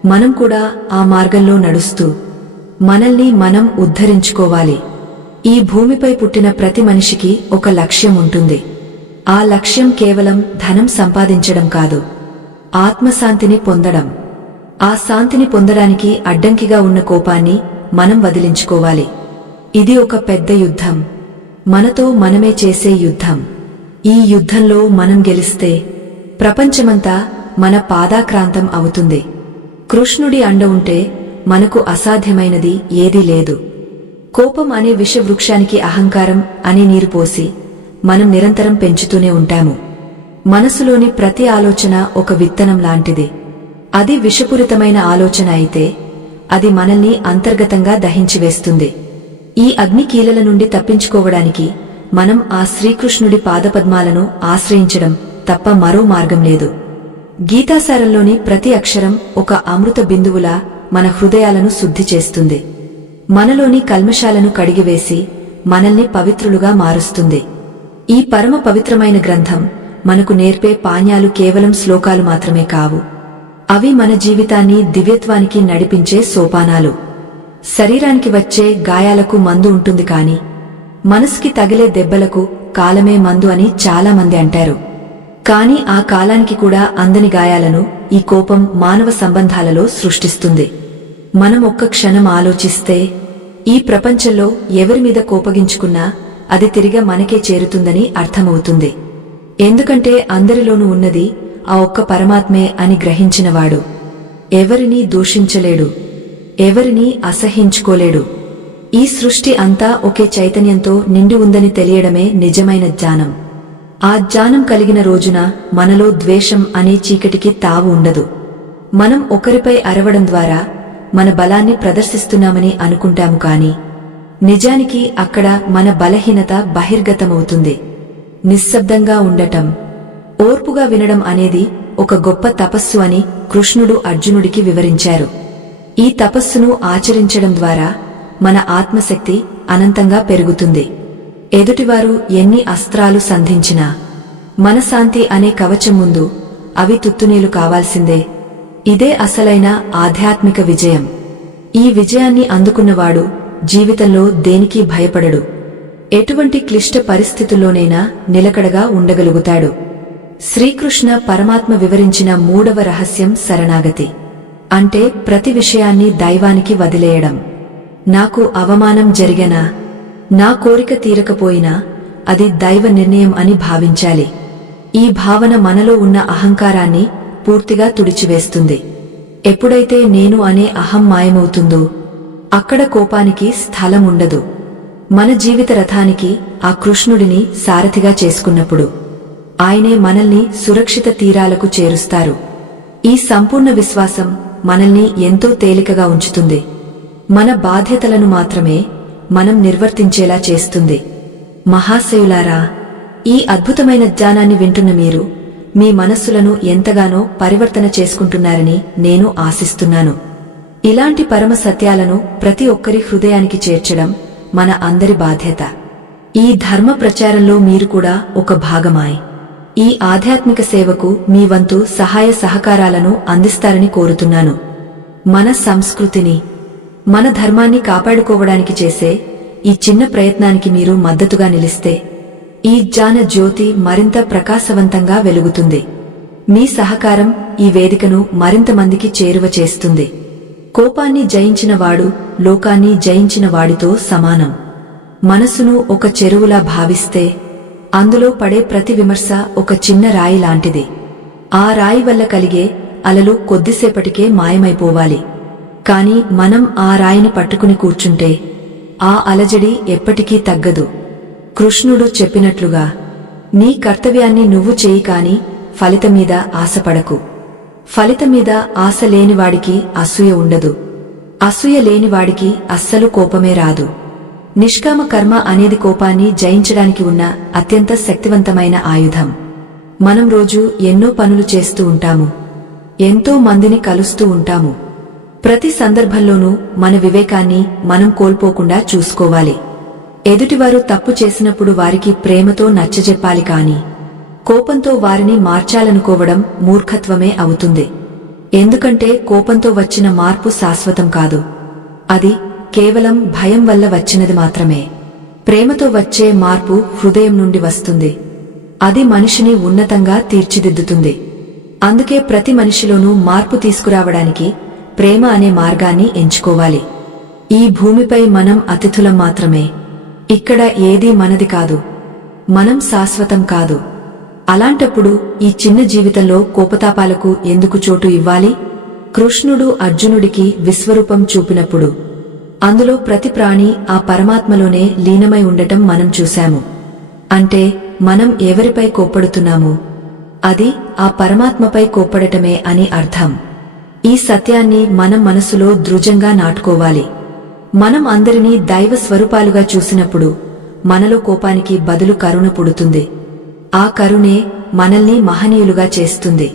మనం కూడా ఆ మార్గంలో నడుస్తూ మనల్ని మనం ఉద్ధరించుకోవాలి. ఈ భూమిపై పుట్టిన ప్రతి మనిషికి ఒక లక్ష్యం ఉంటుంది. ఆ లక్ష్యం కేవలం ధనం సంపాదించడం కాదు, ఆత్మశాంతిని పొందడం. ఆ శాంతిని పొందడానికి అడ్డంకిగా ఉన్న కోపాన్ని మనం వదిలించుకోవాలి. ఇది ఒక పెద్ద యుద్ధం, మనతో మనమే చేసే యుద్ధం. ఈ యుద్ధంలో మనం గెలిస్తే ప్రపంచమంతా మన పాదాక్రాంతం అవుతుంది. కృష్ణుడి అండ ఉంటే మనకు అసాధ్యమైనది ఏదీ లేదు. కోపం అనే విషవృక్షానికి అహంకారం అనే నీరు పోసి మనం నిరంతరం పెంచుతూనే ఉంటాము. మనసులోని ప్రతి ఆలోచన ఒక విత్తనం లాంటిది. అది విషపూరితమైన ఆలోచన అయితే అది మనల్ని అంతర్గతంగా దహించివేస్తుంది. ఈ అగ్ని కీలల నుండి తప్పించుకోవడానికి మనం ఆ శ్రీకృష్ణుడి పాదపద్మాలను ఆశ్రయించడం తప్ప మరో మార్గం లేదు. గీతాసారంలోని ప్రతి అక్షరం ఒక అమృత బిందువులా మన హృదయాలను శుద్ధి చేస్తుంది. మనలోని కల్మషాలను కడిగివేసి మనల్ని పవిత్రులుగా మారుస్తుంది. ఈ పరమ పవిత్రమైన గ్రంథం మనకు నేర్పే పాఠాలు కేవలం శ్లోకాలు మాత్రమే కావు. అవి మన జీవితాన్ని దివ్యత్వానికి నడిపించే సోపానాలు. శరీరానికి వచ్చే గాయాలకు మందు ఉంటుంది కాని మనసుకి తగిలే దెబ్బలకు కాలమే మందు అని చాలా మంది అంటారు. కాని ఆ కాలానికి కూడా అందని గాయాలను ఈ కోపం మానవ సంబంధాలలో సృష్టిస్తుంది. మనం ఒక్క క్షణం ఆలోచిస్తే ఈ ప్రపంచంలో ఎవరిమీద కోపగించుకున్నా అది తిరిగి మనకే చేరుతుందని అర్థమవుతుంది. ఎందుకంటే అందరిలోనూ ఉన్నది ఆ ఒక్క పరమాత్మే అని గ్రహించినవాడు ఎవరినీ దూషించలేడు, ఎవరినీ అసహించుకోలేడు. ఈ సృష్టి అంతా ఒకే చైతన్యంతో నిండి ఉందని తెలియడమే నిజమైన జ్ఞానం. ఆ జ్ఞానం కలిగిన రోజున మనలో ద్వేషం అనే చీకటికి తావు ఉండదు. మనం ఒకరిపై అరవడం ద్వారా మన బలాన్ని ప్రదర్శిస్తున్నామని అనుకుంటాము కాని నిజానికి అక్కడ మన బలహీనత బహిర్గతమవుతుంది. నిశ్శబ్దంగా ఉండటం, ఓర్పుగా వినడం అనేది ఒక గొప్ప తపస్సు అని కృష్ణుడు అర్జునుడికి వివరించారు. ఈ తపస్సును ఆచరించడం ద్వారా మన ఆత్మశక్తి అనంతంగా పెరుగుతుంది. ఎదుటివారు ఎన్ని అస్త్రాలు సంధించినా మనశాంతి అనే కవచం ముందు అవి తుత్తునీలు కావాల్సిందే. ఇదే అసలైన ఆధ్యాత్మిక విజయం. ఈ విజయాన్ని అందుకున్నవాడు జీవితంలో దేనికీ భయపడడు. ఎటువంటి క్లిష్ట పరిస్థితుల్లోనైనా నిలకడగా ఉండగలుగుతాడు. శ్రీకృష్ణ పరమాత్మ వివరించిన మూడవ రహస్యం శరణాగతి. అంటే ప్రతి విషయాన్ని దైవానికి వదిలేయడం. నాకు అవమానం జరిగినా, నా కోరిక తీరకపోయినా అది దైవ నిర్ణయం అని భావించాలి. ఈ భావన మనలో ఉన్న అహంకారాన్ని పూర్తిగా తుడిచివేస్తుంది. ఎప్పుడైతే నేను అనే అహం మాయమవుతుందో అక్కడ కోపానికి స్థలం ఉండదు. మన జీవిత రథానికి ఆ కృష్ణుడిని సారథిగా చేసుకున్నప్పుడు ఆయనే మనల్ని సురక్షిత తీరాలకు చేరుస్తారు. ఈ సంపూర్ణ విశ్వాసం మనల్ని ఎంతో తేలికగా ఉంచుతుంది. మన బాధ్యతలను మాత్రమే మనం నిర్వర్తించేలా చేస్తుంది. మహాశయులారా, ఈ అద్భుతమైన జ్ఞానాన్ని వింటున్న మీరు మీ మనస్సులను ఎంతగానో పరివర్తన చేసుకుంటున్నారని నేను ఆశిస్తున్నాను. ఇలాంటి పరమ సత్యాలను ప్రతి ఒక్కరి హృదయానికి చేర్చడం మన అందరి బాధ్యత. ఈ ధర్మ ప్రచారంలో మీరు కూడా ఒక భాగమాయ్ ఈ ఆధ్యాత్మిక సేవకు మీ వంతు సహాయ సహకారాలను అందిస్తారని కోరుతున్నాను. మన సంస్కృతిని, మన ధర్మాన్ని కాపాడుకోవడానికి చేసే ఈ చిన్న ప్రయత్నానికి మీరు మద్దతుగా నిలిస్తే ఈ జ్ఞాన జ్యోతి మరింత ప్రకాశవంతంగా వెలుగుతుంది. మీ సహకారం ఈ వేదికను మరింత మందికి చేరువ చేస్తుంది. కోపాన్ని జయించిన వాడు లోకాన్ని జయించిన వాడితో సమానం. మనసును ఒక చెరువులా భావిస్తే అందులో పడే ప్రతి విమర్శ ఒక చిన్న రాయి లాంటిది. ఆ రాయి వల్ల కలిగే అలలు కొద్దిసేపటికే మాయమైపోవాలి. కాని మనం ఆ రాయిని పట్టుకుని కూర్చుంటే ఆ అలజడి ఎప్పటికీ తగ్గదు. కృష్ణుడు చెప్పినట్లుగా నీ కర్తవ్యాన్ని నువ్వు చేయి కాని ఫలితమీద ఆశపడకు. ఫలితమీద ఆశ లేనివాడికి అసూయ ఉండదు. అసూయ లేనివాడికి అస్సలు కోపమే రాదు. నిష్కామ కర్మ అనేది కోపాన్ని జయించడానికి ఉన్న అత్యంత శక్తివంతమైన ఆయుధం. మనం రోజూ ఎన్నో పనులు చేస్తూ ఉంటాము. ఎంతో మందిని కలుస్తూ ఉంటాము. ప్రతి సందర్భంలోనూ మన వివేకాన్ని మనం కోల్పోకుండా చూసుకోవాలి. ఎదుటివారు తప్పు చేసినప్పుడు వారికి ప్రేమతో నచ్చజెప్పాలి కాని కోపంతో వారిని మార్చాలనుకోవడం మూర్ఖత్వమే అవుతుంది. ఎందుకంటే కోపంతో వచ్చిన మార్పు శాశ్వతం కాదు. అది కేవలం భయం వల్ల వచ్చినది మాత్రమే. ప్రేమతో వచ్చే మార్పు హృదయం నుండి వస్తుంది. అది మనిషిని ఉన్నతంగా తీర్చిదిద్దుతుంది. అందుకే ప్రతి మనిషిలోనూ మార్పు తీసుకురావడానికి ప్రేమ అనే మార్గాన్ని ఎంచుకోవాలి. ఈ భూమిపై మనం అతిథులం మాత్రమే. ఇక్కడ ఏదీ మనది కాదు. మనం శాశ్వతం కాదు. అలాంటప్పుడు ఈ చిన్న జీవితంలో కోపతాపాలకు ఎందుకు చోటు ఇవ్వాలి? కృష్ణుడు అర్జునుడికి విశ్వరూపం చూపినప్పుడు అందులో ప్రతి ప్రాణి ఆ పరమాత్మలోనే లీనమై ఉండటం మనం చూశాము. అంటే మనం ఎవరిపై కోప్పడుతున్నాము అది ఆ పరమాత్మపై కోప్పడటమే అని అర్థం. ఈ సత్యాన్ని మనం మనసులో దృఢంగా నాటుకోవాలి. మనం అందరినీ దైవ స్వరూపాలుగా చూసినప్పుడు మనలో కోపానికి బదులు కరుణ పుడుతుంది. ఆ కరుణే మనల్ని మహనీయులుగా చేస్తుంది.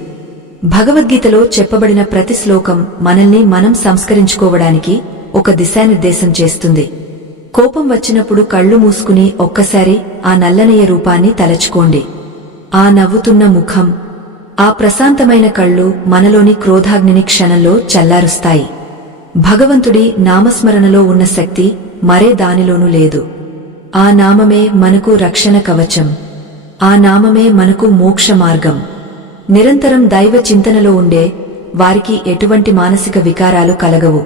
భగవద్గీతలో చెప్పబడిన ప్రతి శ్లోకం మనల్ని మనం సంస్కరించుకోవడానికి ఒక దిశానిర్దేశం చేస్తుంది. కోపం వచ్చినప్పుడు కళ్ళు మూసుకుని ఒక్కసారి ఆ నల్లనయ్య రూపాన్ని తలచుకోండి. ఆ నవ్వుతున్న ముఖం, ఆ ప్రశాంతమైన కళ్ళు మనలోని క్రోధాగ్నిని క్షణంలో చల్లారుస్తాయి. భగవంతుడి నామస్మరణలో ఉన్న శక్తి మరే దానిలోనూ లేదు. ఆ నామమే మనకు రక్షణ కవచం. ఆ నామమే మనకు మోక్ష మార్గం. నిరంతరం దైవ చింతనలో ఉండే వారికి ఎటువంటి మానసిక వికారాలు కలగవు.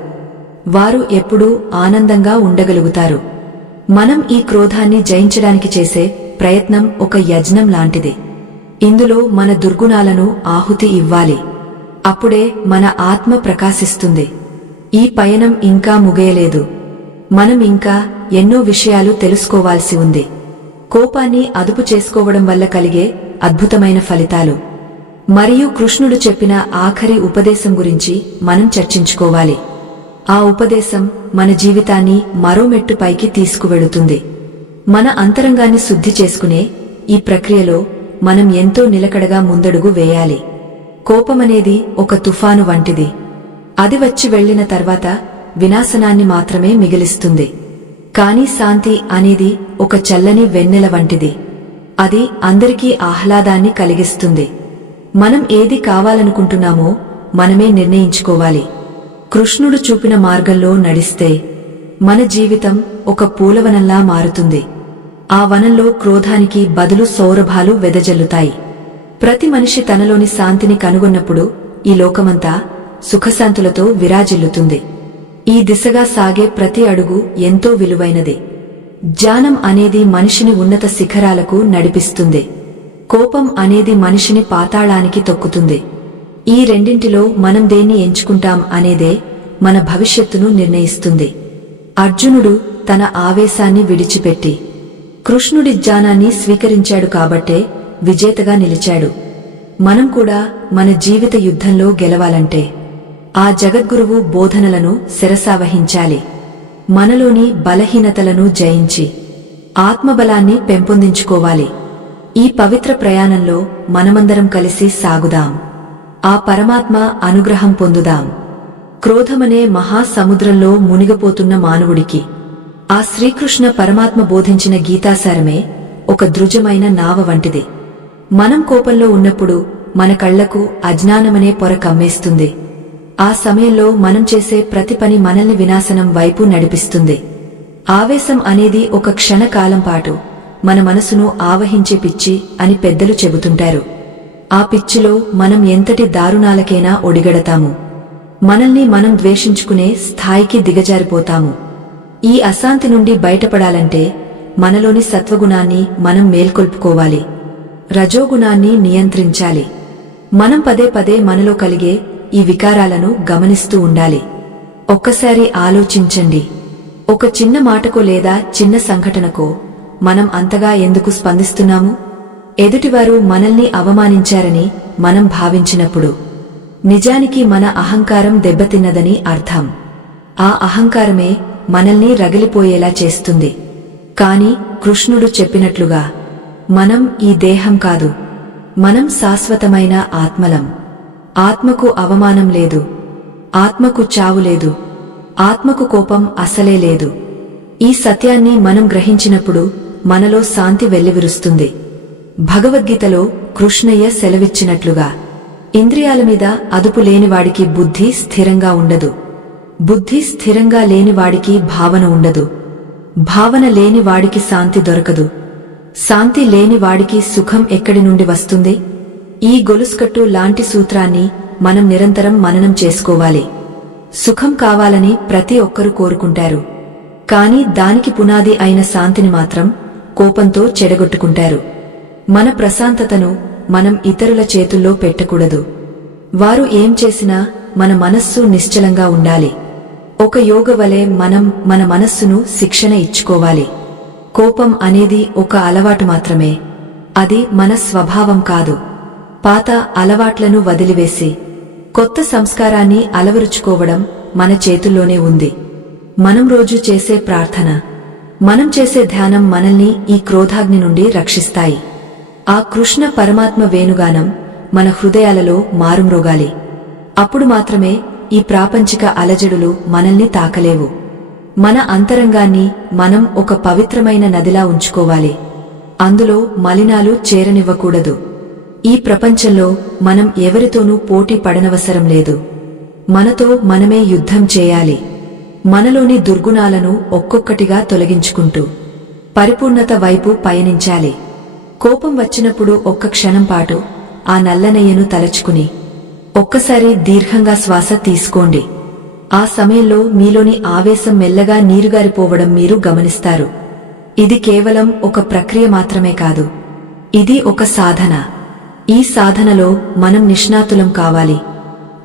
వారు ఎప్పుడూ ఆనందంగా ఉండగలుగుతారు. మనం ఈ క్రోధాన్ని జయించడానికి చేసే ప్రయత్నం ఒక యజ్ఞం లాంటిది. ఇందులో మన దుర్గుణాలను ఆహుతి ఇవ్వాలి. అప్పుడే మన ఆత్మ ప్రకాశిస్తుంది. ఈ పయనం ఇంకా ముగియలేదు. మనం ఇంకా ఎన్నో విషయాలు తెలుసుకోవాల్సి ఉంది. కోపాన్ని అదుపు చేసుకోవడం వల్ల కలిగే అద్భుతమైన ఫలితాలు మరియు కృష్ణుడు చెప్పిన ఆఖరి ఉపదేశం గురించి మనం చర్చించుకోవాలి. ఆ ఉపదేశం మన జీవితాన్ని మరో మెట్టు పైకి తీసుకువెళుతుంది. మన అంతరంగాన్ని శుద్ధి చేసుకునే ఈ ప్రక్రియలో మనం ఎంతో నిలకడగా ముందడుగు వేయాలి. కోపమనేది ఒక తుఫాను వంటిది. అది వచ్చి వెళ్లిన తర్వాత వినాశనాన్ని మాత్రమే మిగిలిస్తుంది. కాని శాంతి అనేది ఒక చల్లని వెన్నెల వంటిది. అది అందరికీ ఆహ్లాదాన్ని కలిగిస్తుంది. మనం ఏది కావాలనుకుంటున్నామో మనమే నిర్ణయించుకోవాలి. కృష్ణుడు చూపిన మార్గంలో నడిస్తే మన జీవితం ఒక పూలవనంలా మారుతుంది. ఆ వనంలో క్రోధానికి బదులు సౌరభాలు వెదజల్లుతాయి. ప్రతి మనిషి తనలోని శాంతిని కనుగొన్నప్పుడు ఈ లోకమంతా సుఖశాంతులతో విరాజిల్లుతుంది. ఈ దిశగా సాగే ప్రతి అడుగు ఎంతో విలువైనది. జ్ఞానం అనేది మనిషిని ఉన్నత శిఖరాలకు నడిపిస్తుంది. కోపం అనేది మనిషిని పాతాళానికి తొక్కుతుంది. ఈ రెండింటిలో మనం దేన్ని ఎంచుకుంటాం అనేదే మన భవిష్యత్తును నిర్ణయిస్తుంది. అర్జునుడు తన ఆవేశాన్ని విడిచిపెట్టి కృష్ణుడి జ్ఞానాన్ని స్వీకరించాడు కాబట్టే విజేతగా నిలిచాడు. మనం కూడా మన జీవిత యుద్ధంలో గెలవాలంటే ఆ జగద్గురువు బోధనలను శిరసావహించాలి. మనలోని బలహీనతలను జయించి ఆత్మబలాన్ని పెంపొందించుకోవాలి. ఈ పవిత్ర ప్రయాణంలో మనమందరం కలిసి సాగుదాం. ఆ పరమాత్మ అనుగ్రహం పొందుదాం. క్రోధమనే మహాసముద్రంలో మునిగిపోతున్న మానవుడికి ఆ శ్రీకృష్ణ పరమాత్మ బోధించిన గీతాసారమే ఒక దృఢమైన నావ వంటిది. మనం కోపంలో ఉన్నప్పుడు మన కళ్లకు అజ్ఞానమనే పొర కమ్మేస్తుంది. ఆ సమయంలో మనం చేసే ప్రతి పని మనల్ని వినాశనం వైపు నడిపిస్తుంది. ఆవేశం అనేది ఒక క్షణకాలం పాటు మన మనసును ఆవహించే పిచ్చి అని పెద్దలు చెబుతుంటారు. ఆ పిచ్చిలో మనం ఎంతటి దారుణాలకైనా ఒడిగడతాము. మనల్ని మనం ద్వేషించుకునే స్థాయికి దిగజారిపోతాము. ఈ అశాంతి నుండి బయటపడాలంటే మనలోని సత్వగుణాన్ని మనం మేల్కొల్పుకోవాలి. రజోగుణాన్ని నియంత్రించాలి. మనం పదే పదే మనలో కలిగే ఈ వికారాలను గమనిస్తూ ఉండాలి. ఒక్కసారి ఆలోచించండి. ఒక చిన్న మాటకో లేదా చిన్న సంఘటనకో మనం అంతగా ఎందుకు స్పందిస్తున్నాము? ఎదుటివారు మనల్ని అవమానించారని మనం భావించినప్పుడు నిజానికి మన అహంకారం దెబ్బతిన్నదని అర్థం. ఆ అహంకారమే మనల్ని రగిలిపోయేలా చేస్తుంది. కాని కృష్ణుడు చెప్పినట్లుగా మనం ఈ దేహం కాదు, మనం శాశ్వతమైన ఆత్మలం. ఆత్మకు అవమానం లేదు, ఆత్మకు చావు లేదు, ఆత్మకు కోపం అసలే లేదు. ఈ సత్యాన్ని మనం గ్రహించినప్పుడు మనలో శాంతి వెల్లివిరుస్తుంది. భగవద్గీతలో కృష్ణయ్య సెలవిచ్చినట్లుగా ఇంద్రియాల మీద అదుపు లేనివాడికి బుద్ధి స్థిరంగా ఉండదు, బుద్ధి స్థిరంగా లేనివాడికి భావన ఉండదు, భావన లేనివాడికి శాంతి దొరకదు, శాంతి లేనివాడికి సుఖం ఎక్కడి నుండి వస్తుంది? ఈ గొలుసుకట్టు లాంటి సూత్రాన్ని మనం నిరంతరం మననం చేసుకోవాలి. సుఖం కావాలని ప్రతి ఒక్కరూ కోరుకుంటారు, కాని దానికి పునాది అయిన శాంతిని మాత్రం కోపంతో చెడగొట్టుకుంటారు. మన ప్రశాంతతను మనం ఇతరుల చేతుల్లో పెట్టకూడదు. వారు ఏం చేసినా మన మనస్సు నిశ్చలంగా ఉండాలి. ఒక యోగ వలె మనం మన మనస్సును శిక్షణ ఇచ్చుకోవాలి. కోపం అనేది ఒక అలవాటు మాత్రమే, అది మన స్వభావం కాదు. పాత అలవాట్లను వదిలివేసి కొత్త సంస్కారాన్ని అలవరుచుకోవడం మన చేతుల్లోనే ఉంది. మనం రోజు చేసే ప్రార్థన, మనం చేసే ధ్యానం మనల్ని ఈ క్రోధాగ్ని నుండి రక్షిస్తాయి. ఆ కృష్ణ పరమాత్మ వేణుగానం మన హృదయాలలో మారుమ్రోగాలి. అప్పుడు మాత్రమే ఈ ప్రాపంచిక అలజడులు మనల్ని తాకలేవు. మన అంతరంగాన్ని మనం ఒక పవిత్రమైన నదిలా ఉంచుకోవాలి. అందులో మలినాలు చేరనివ్వకూడదు. ఈ ప్రపంచంలో మనం ఎవరితోనూ పోటీ పడనవసరం లేదు. మనతో మనమే యుద్ధం చేయాలి. మనలోని దుర్గుణాలను ఒక్కొక్కటిగా తొలగించుకుంటూ పరిపూర్ణత వైపు పయనించాలి. కోపం వచ్చినప్పుడు ఒక్క క్షణం పాటు ఆ నల్లనయ్యను తలచుకుని ఒక్కసారి దీర్ఘంగా శ్వాస తీసుకోండి. ఆ సమయంలో మీలోని ఆవేశం మెల్లగా నీరుగారిపోవడం మీరు గమనిస్తారు. ఇది కేవలం ఒక ప్రక్రియ మాత్రమే కాదు, ఇది ఒక సాధన. ఈ సాధనలో మనం నిష్ణాతులం కావాలి.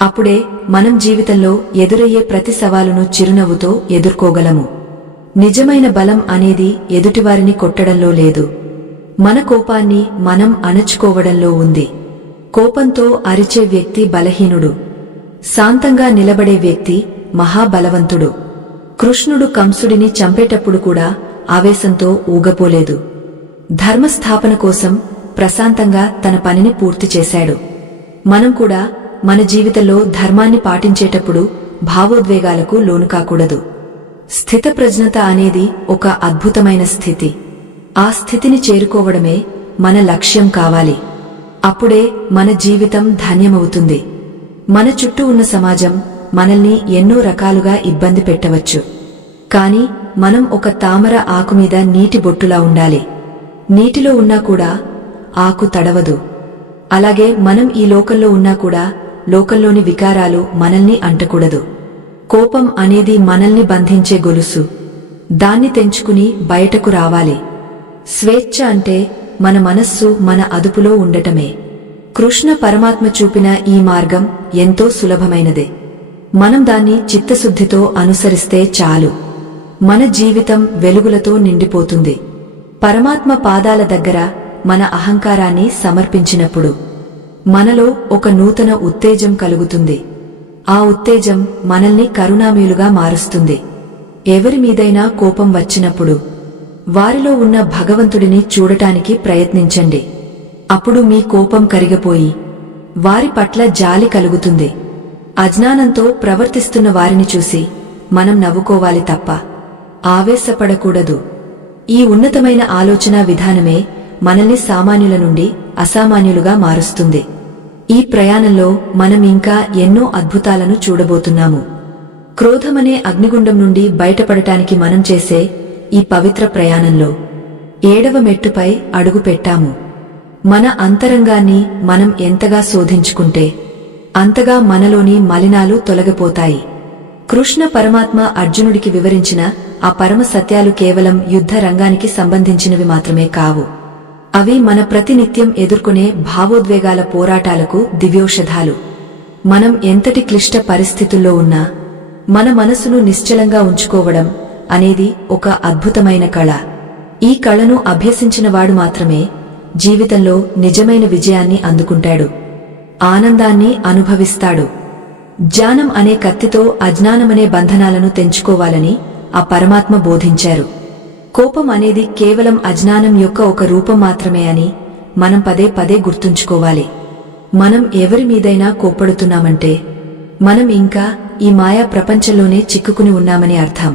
అప్పుడే మనం జీవితంలో ఎదురయ్యే ప్రతి సవాలును చిరునవ్వుతో ఎదుర్కోగలము. నిజమైన బలం అనేది ఎదుటివారిని కొట్టడంలో లేదు, మన కోపాన్ని మనం అణచుకోవడంలో ఉంది. కోపంతో అరిచే వ్యక్తి బలహీనుడు, శాంతంగా నిలబడే వ్యక్తి మహాబలవంతుడు. కృష్ణుడు కంసుడిని చంపేటప్పుడు కూడా ఆవేశంతో ఊగపోలేదు. ధర్మస్థాపన కోసం ప్రశాంతంగా తన పనిని పూర్తి చేశాడు. మనం కూడా మన జీవితంలో ధర్మాన్ని పాటించేటప్పుడు భావోద్వేగాలకు లోనుకాకూడదు. స్థితప్రజ్ఞత అనేది ఒక అద్భుతమైన స్థితి. ఆ స్థితిని చేరుకోవడమే మన లక్ష్యం కావాలి. అప్పుడే మన జీవితం ధన్యమవుతుంది. మన చుట్టూ ఉన్న సమాజం మనల్ని ఎన్నో రకాలుగా ఇబ్బంది పెట్టవచ్చు, కాని మనం ఒక తామర ఆకు మీద నీటి బొట్టులా ఉండాలి. నీటిలో ఉన్నా కూడా ఆకు తడవదు. అలాగే మనం ఈ లోకంలో ఉన్నా కూడా లోకంలోని వికారాలు మనల్ని అంటకూడదు. కోపం అనేది మనల్ని బంధించే గొలుసు, దాన్ని తెంచుకుని బయటకు రావాలి. స్వేచ్ఛ అంటే మన మనస్సు మన అదుపులో ఉండటమే. కృష్ణ పరమాత్మ చూపిన ఈ మార్గం ఎంతో సులభమైనదే. మనం దాన్ని చిత్తశుద్ధితో అనుసరిస్తే చాలు. మన జీవితం వెలుగులతో నిండిపోతుంది. పరమాత్మ పాదాల దగ్గర మన అహంకారాన్ని సమర్పించినప్పుడు మనలో ఒక నూతన ఉత్తేజం కలుగుతుంది. ఆ ఉత్తేజం మనల్ని కరుణామయులుగా మారుస్తుంది. ఎవరి మీదైనా కోపం వచ్చినప్పుడు వారిలో ఉన్న భగవంతుడిని చూడటానికి ప్రయత్నించండి. అప్పుడు మీ కోపం కరిగిపోయి వారి పట్ల జాలి కలుగుతుంది. అజ్ఞానంతో ప్రవర్తిస్తున్న వారిని చూసి మనం నవ్వుకోవాలి తప్ప ఆవేశపడకూడదు. ఈ ఉన్నతమైన ఆలోచనా విధానమే మనల్ని సామాన్యుల నుండి అసామాన్యులుగా మారుస్తుంది. ఈ ప్రయాణంలో మనం ఇంకా ఎన్నో అద్భుతాలను చూడబోతున్నాము. క్రోధమనే అగ్నిగుండం నుండి బయటపడటానికి మనం చేసే ఈ పవిత్ర ప్రయాణంలో 7వ మెట్టుపై అడుగు పెట్టాము. మన అంతరంగాన్ని మనం ఎంతగా శోధించుకుంటే అంతగా మనలోని మలినాలు తొలగిపోతాయి. కృష్ణ పరమాత్మ అర్జునుడికి వివరించిన ఆ పరమ సత్యాలు కేవలం యుద్ధ రంగానికి సంబంధించినవి మాత్రమే కావు. అవి మన ప్రతినిత్యం ఎదుర్కొనే భావోద్వేగాల పోరాటాలకు దివ్యౌషధాలు. మనం ఎంతటి క్లిష్ట పరిస్థితుల్లో ఉన్నా మన మనసును నిశ్చలంగా ఉంచుకోవడం అనేది ఒక అద్భుతమైన కళ. ఈ కళను అభ్యసించినవాడు మాత్రమే జీవితంలో నిజమైన విజయాన్ని అందుకుంటాడు, ఆనందాన్ని అనుభవిస్తాడు. జ్ఞానం అనే కత్తితో అజ్ఞానమనే బంధనాలను తెంచుకోవాలని ఆ పరమాత్మ బోధించారు. కోపం అనేది కేవలం అజ్ఞానం యొక్క ఒక రూపం మాత్రమే అని మనం పదే పదే గుర్తుంచుకోవాలి. మనం ఎవరి మీదైనా కోప్పడుతున్నామంటే మనం ఇంకా ఈ మాయా ప్రపంచంలోనే చిక్కుకుని ఉన్నామని అర్థం.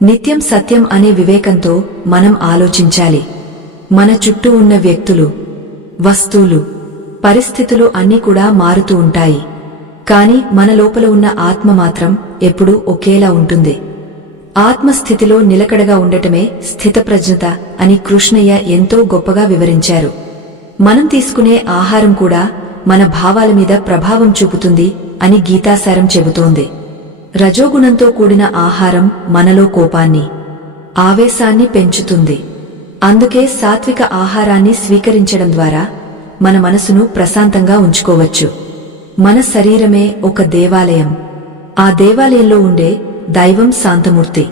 నిత్యం సత్యం అనే వివేకంతో మనం ఆలోచించాలి. మన చుట్టూ ఉన్న వ్యక్తులు, వస్తువులు, పరిస్థితులు అన్నీ కూడా మారుతూ ఉంటాయి. కాని మన లోపల ఉన్న ఆత్మ మాత్రం ఎప్పుడూ ఒకేలా ఉంటుంది. ఆత్మస్థితిలో నిలకడగా ఉండటమే స్థితప్రజ్ఞత అని కృష్ణయ్య ఎంతో గొప్పగా వివరించారు. మనం తీసుకునే ఆహారం కూడా మన భావాల మీద ప్రభావం చూపుతుంది అని గీతాసారం చెబుతోంది. రజోగుణంతో కూడిన ఆహారం మనలో కోపాన్ని, ఆవేశాన్ని పెంచుతుంది. అందుకే సాత్విక ఆహారాన్ని స్వీకరించడం ద్వారా మన మనసును ప్రశాంతంగా ఉంచుకోవచ్చు. మన శరీరమే ఒక దేవాలయం. ఆ దేవాలయంలో ఉండే దైవం శాంతమూర్తి.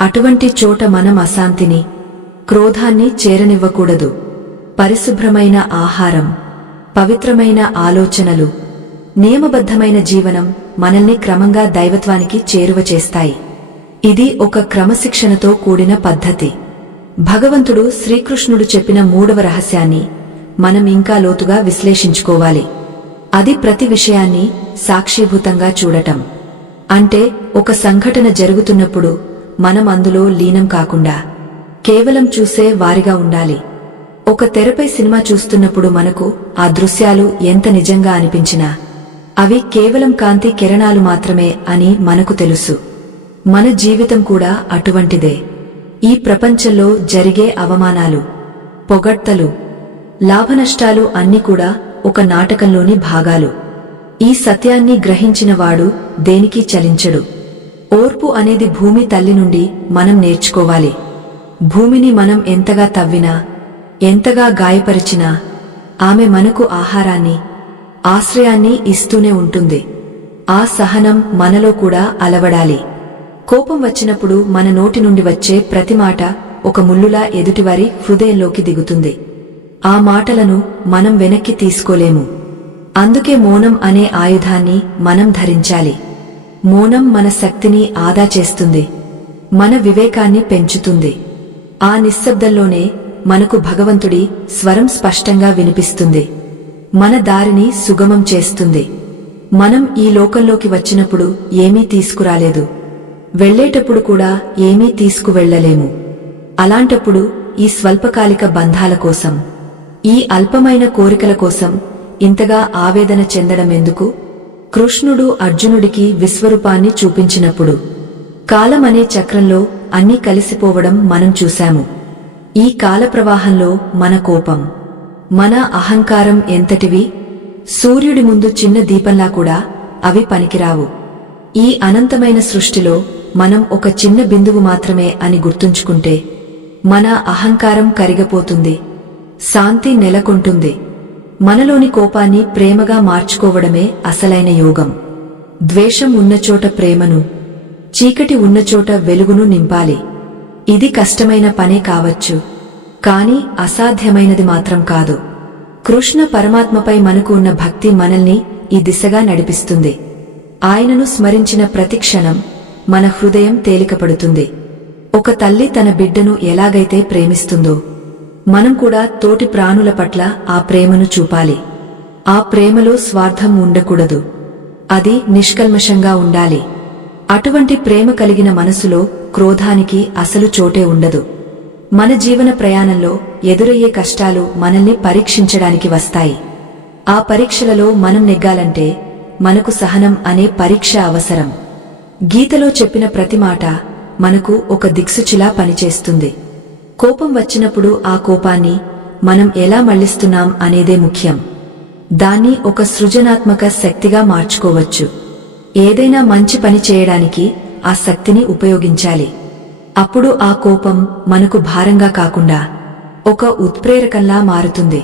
అటువంటి చోట మనం అశాంతిని, క్రోధాన్ని చేరనివ్వకూడదు. పరిశుభ్రమైన ఆహారం, పవిత్రమైన ఆలోచనలు, నియమబద్ధమైన జీవనం మనల్ని క్రమంగా దైవత్వానికి చేరువ చేస్తాయి. ఇది ఒక క్రమశిక్షణతో కూడిన పద్ధతి. భగవంతుడు శ్రీకృష్ణుడు చెప్పిన 3వ రహస్యాన్ని మనం ఇంకా లోతుగా విశ్లేషించుకోవాలి. అది ప్రతి విషయాన్ని సాక్షిభూతంగా చూడటం. అంటే ఒక సంఘటన జరుగుతున్నప్పుడు మనం అందులో లీనం కాకుండా కేవలం చూసే వారిగా ఉండాలి. ఒక తెరపై సినిమా చూస్తున్నప్పుడు మనకు ఆ దృశ్యాలు ఎంత నిజంగా అనిపించినా అవి కేవలం కాంతి కిరణాలు మాత్రమే అని మనకు తెలుసు. మన జీవితం కూడా అటువంటిదే. ఈ ప్రపంచంలో జరిగే అవమానాలు, పొగడ్తలు, లాభనష్టాలు అన్నీ కూడా ఒక నాటకంలోని భాగాలు. ఈ సత్యాన్ని గ్రహించినవాడు దేనికీ చలించడు. ఓర్పు అనేది భూమి తల్లి నుండి మనం నేర్చుకోవాలి. భూమిని మనం ఎంతగా తవ్వినా, ఎంతగా గాయపరిచినా ఆమె మనకు ఆహారాన్ని, ఆశ్రయాన్ని ఇస్తూనే ఉంటుంది. ఆ సహనం మనలో కూడా అలవడాలి. కోపం వచ్చినప్పుడు మన నోటి నుండి వచ్చే ప్రతి మాట ఒక ముల్లులా ఎదుటివారి హృదయంలోకి దిగుతుంది. ఆ మాటలను మనం వెనక్కి తీసుకోలేము. అందుకే మౌనం అనే ఆయుధాన్ని మనం ధరించాలి. మౌనం మన శక్తిని ఆదా చేస్తుంది, మన వివేకాన్ని పెంచుతుంది. ఆ నిశ్శబ్దంలోనే మనకు భగవంతుడి స్వరం స్పష్టంగా వినిపిస్తుంది, మన దారిని సుగమం చేస్తుంది. మనం ఈ లోకంలోకి వచ్చినప్పుడు ఏమీ తీసుకురాలేదు, వెళ్లేటప్పుడు కూడా ఏమీ తీసుకువెళ్లలేము. అలాంటప్పుడు ఈ స్వల్పకాలిక బంధాల కోసం, ఈ అల్పమైన కోరికల కోసం ఇంతగా ఆవేదన చెందడమెందుకు? కృష్ణుడు అర్జునుడికి విశ్వరూపాన్ని చూపించినప్పుడు కాలమనే చక్రంలో అన్నీ కలిసిపోవడం మనం చూశాము. ఈ కాలప్రవాహంలో మన కోపం, మన అహంకారం ఎంతటివి? సూర్యుడి ముందు చిన్న దీపంలా కూడా అవి పనికిరావు. ఈ అనంతమైన సృష్టిలో మనం ఒక చిన్న బిందువు మాత్రమే అని గుర్తుంచుకుంటే మన అహంకారం కరిగిపోతుంది, శాంతి నెలకొంటుంది. మనలోని కోపాన్ని ప్రేమగా మార్చుకోవడమే అసలైన యోగం. ద్వేషం ఉన్నచోట ప్రేమను, చీకటి ఉన్నచోట వెలుగును నింపాలి. ఇది కష్టమైన పనే కావచ్చు, కాని అసాధ్యమైనది మాత్రం కాదు. కృష్ణ పరమాత్మపై మనకు ఉన్న భక్తి మనల్ని ఈ దిశగా నడిపిస్తుంది. ఆయనను స్మరించిన ప్రతి క్షణం మన హృదయం తేలికపడుతుంది. ఒక తల్లి తన బిడ్డను ఎలాగైతే ప్రేమిస్తుందో మనం కూడా తోటి ప్రాణుల పట్ల ఆ ప్రేమను చూపాలి. ఆ ప్రేమలో స్వార్థం ఉండకూడదు, అది నిష్కల్మషంగా ఉండాలి. అటువంటి ప్రేమ కలిగిన మనసులో క్రోధానికి అసలు చోటే ఉండదు. మన జీవన ప్రయాణంలో ఎదురయ్యే కష్టాలు మనల్ని పరీక్షించడానికి వస్తాయి. ఆ పరీక్షలలో మనం నెగ్గాలంటే మనకు సహనం అనే పరీక్ష అవసరం. గీతలో చెప్పిన ప్రతి మాట మనకు ఒక దిక్సూచిలా పనిచేస్తుంది. కోపం వచ్చినప్పుడు ఆ కోపాన్ని మనం ఎలా మళ్లిస్తున్నాం అనేదే ముఖ్యం. దాన్ని ఒక సృజనాత్మక శక్తిగా మార్చుకోవచ్చు. ఏదైనా మంచి పని చేయడానికి ఆ శక్తిని ఉపయోగించాలి. అప్పుడు ఆ కోపం మనకు భారంగా కాకుండా ఒక ఉత్ప్రేరకంలా మారుతుంది.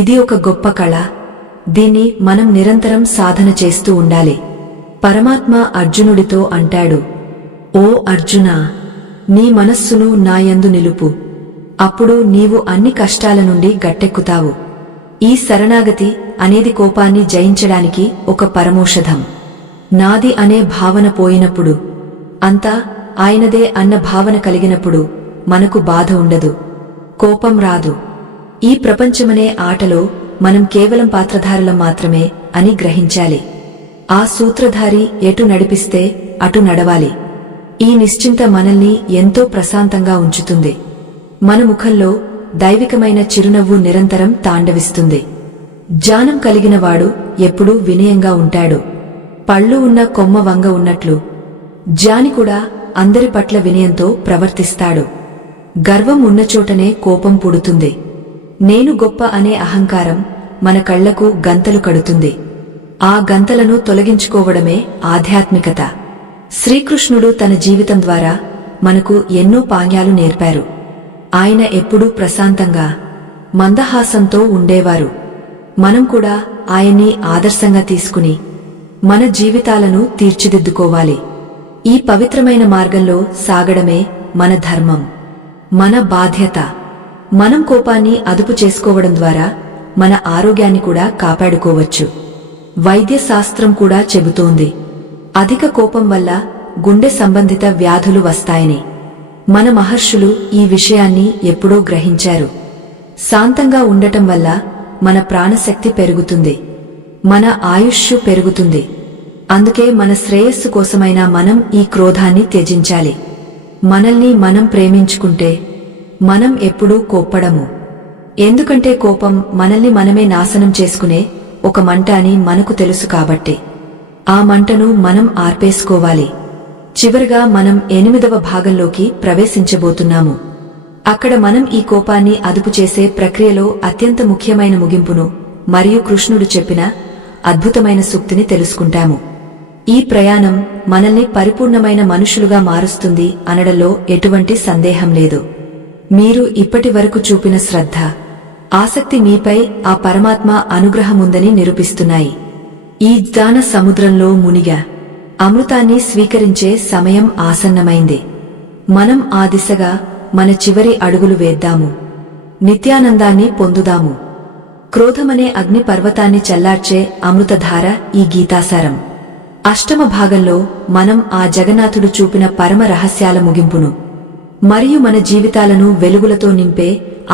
ఇది ఒక గొప్ప కళ. దీన్ని మనం నిరంతరం సాధన చేస్తూ ఉండాలి. పరమాత్మ అర్జునుడితో అంటాడు, ఓ అర్జునా, నీ మనస్సును నాయందు నిలుపు. అప్పుడు నీవు అన్ని కష్టాల నుండి గట్టెక్కుతావు. ఈ శరణాగతి అనేది కోపాన్ని జయించడానికి ఒక పరమౌషధం. నాది అనే భావన పోయినప్పుడు, అంతా ఆయనదే అన్న భావన కలిగినప్పుడు మనకు బాధ ఉండదు, కోపం రాదు. ఈ ప్రపంచమనే ఆటలో మనం కేవలం పాత్రధారులం మాత్రమే అని గ్రహించాలి. ఆ సూత్రధారి ఎటు నడిపిస్తే అటు నడవాలి. ఈ నిశ్చింత మనల్ని ఎంతో ప్రశాంతంగా ఉంచుతుంది. మన ముఖంలో దైవికమైన చిరునవ్వు నిరంతరం తాండవిస్తుంది. జ్ఞానం కలిగినవాడు ఎప్పుడూ వినయంగా ఉంటాడు. పళ్ళు ఉన్న కొమ్మ వంగ ఉన్నట్లు జ్ఞాని కూడా అందరి పట్ల వినయంతో ప్రవర్తిస్తాడు. గర్వం ఉన్నచోటనే కోపం పుడుతుంది. నేను గొప్ప అనే అహంకారం మన కళ్లకు గంతలు కడుతుంది. ఆ గంతలను తొలగించుకోవడమే ఆధ్యాత్మికత. శ్రీకృష్ణుడు తన జీవితం ద్వారా మనకు ఎన్నో పాఠాలు నేర్పారు. ఆయన ఎప్పుడూ ప్రశాంతంగా, మందహాసంతో ఉండేవారు. మనం కూడా ఆయన్ని ఆదర్శంగా తీసుకుని మన జీవితాలను తీర్చిదిద్దుకోవాలి. ఈ పవిత్రమైన మార్గంలో సాగడమే మన ధర్మం, మన బాధ్యత. మనం కోపాన్ని అదుపు చేసుకోవడం ద్వారా మన ఆరోగ్యాన్ని కూడా కాపాడుకోవచ్చు. వైద్య శాస్త్రం కూడా చెబుతోంది, అధిక కోపం వల్ల గుండె సంబంధిత వ్యాధులు వస్తాయని. మన మహర్షులు ఈ విషయాన్ని ఎప్పుడో గ్రహించారు. శాంతంగా ఉండటం వల్ల మన ప్రాణశక్తి పెరుగుతుంది, మన ఆయుష్షు పెరుగుతుంది. అందుకే మన శ్రేయస్సు కోసమైనా మనం ఈ క్రోధాన్ని త్యజించాలి. మనల్ని మనం ప్రేమించుకుంటే మనం ఎప్పుడూ కోప్పడము. ఎందుకంటే కోపం మనల్ని మనమే నాశనం చేసుకునే ఒక మంట అని మనకు తెలుసు కాబట్టి ఆ మంటను మనం ఆర్పేసుకోవాలి. చివరగా మనం 8వ భాగంలోకి ప్రవేశించబోతున్నాము. అక్కడ మనం ఈ కోపాన్ని అదుపు చేసే ప్రక్రియలో అత్యంత ముఖ్యమైన ముగింపును మరియు కృష్ణుడు చెప్పిన అద్భుతమైన సూక్తిని తెలుసుకుంటాము. ఈ ప్రయాణం మనల్ని పరిపూర్ణమైన మనుషులుగా మారుస్తుంది అనడంలో ఎటువంటి సందేహం లేదు. మీరు ఇప్పటి వరకు చూపిన శ్రద్ధ, ఆసక్తి మీపై ఆ పరమాత్మ అనుగ్రహముందని నిరూపిస్తున్నాయి. ఈ జ్ఞాన సముద్రంలో మునిగా అమృతాన్ని స్వీకరించే సమయం ఆసన్నమైంది. మనం ఆ దిశగా మన చివరి అడుగులు వేద్దాము. నిత్యానందాన్ని పొందుదాము. క్రోధమనే అగ్ని పర్వతాన్ని చల్లార్చే అమృతధార ఈ గీతాసారం. 8వ భాగంలో మనం ఆ జగన్నాథుడు చూపిన పరమ రహస్యాల ముగింపును మరియు మన జీవితాలను వెలుగులతో నింపే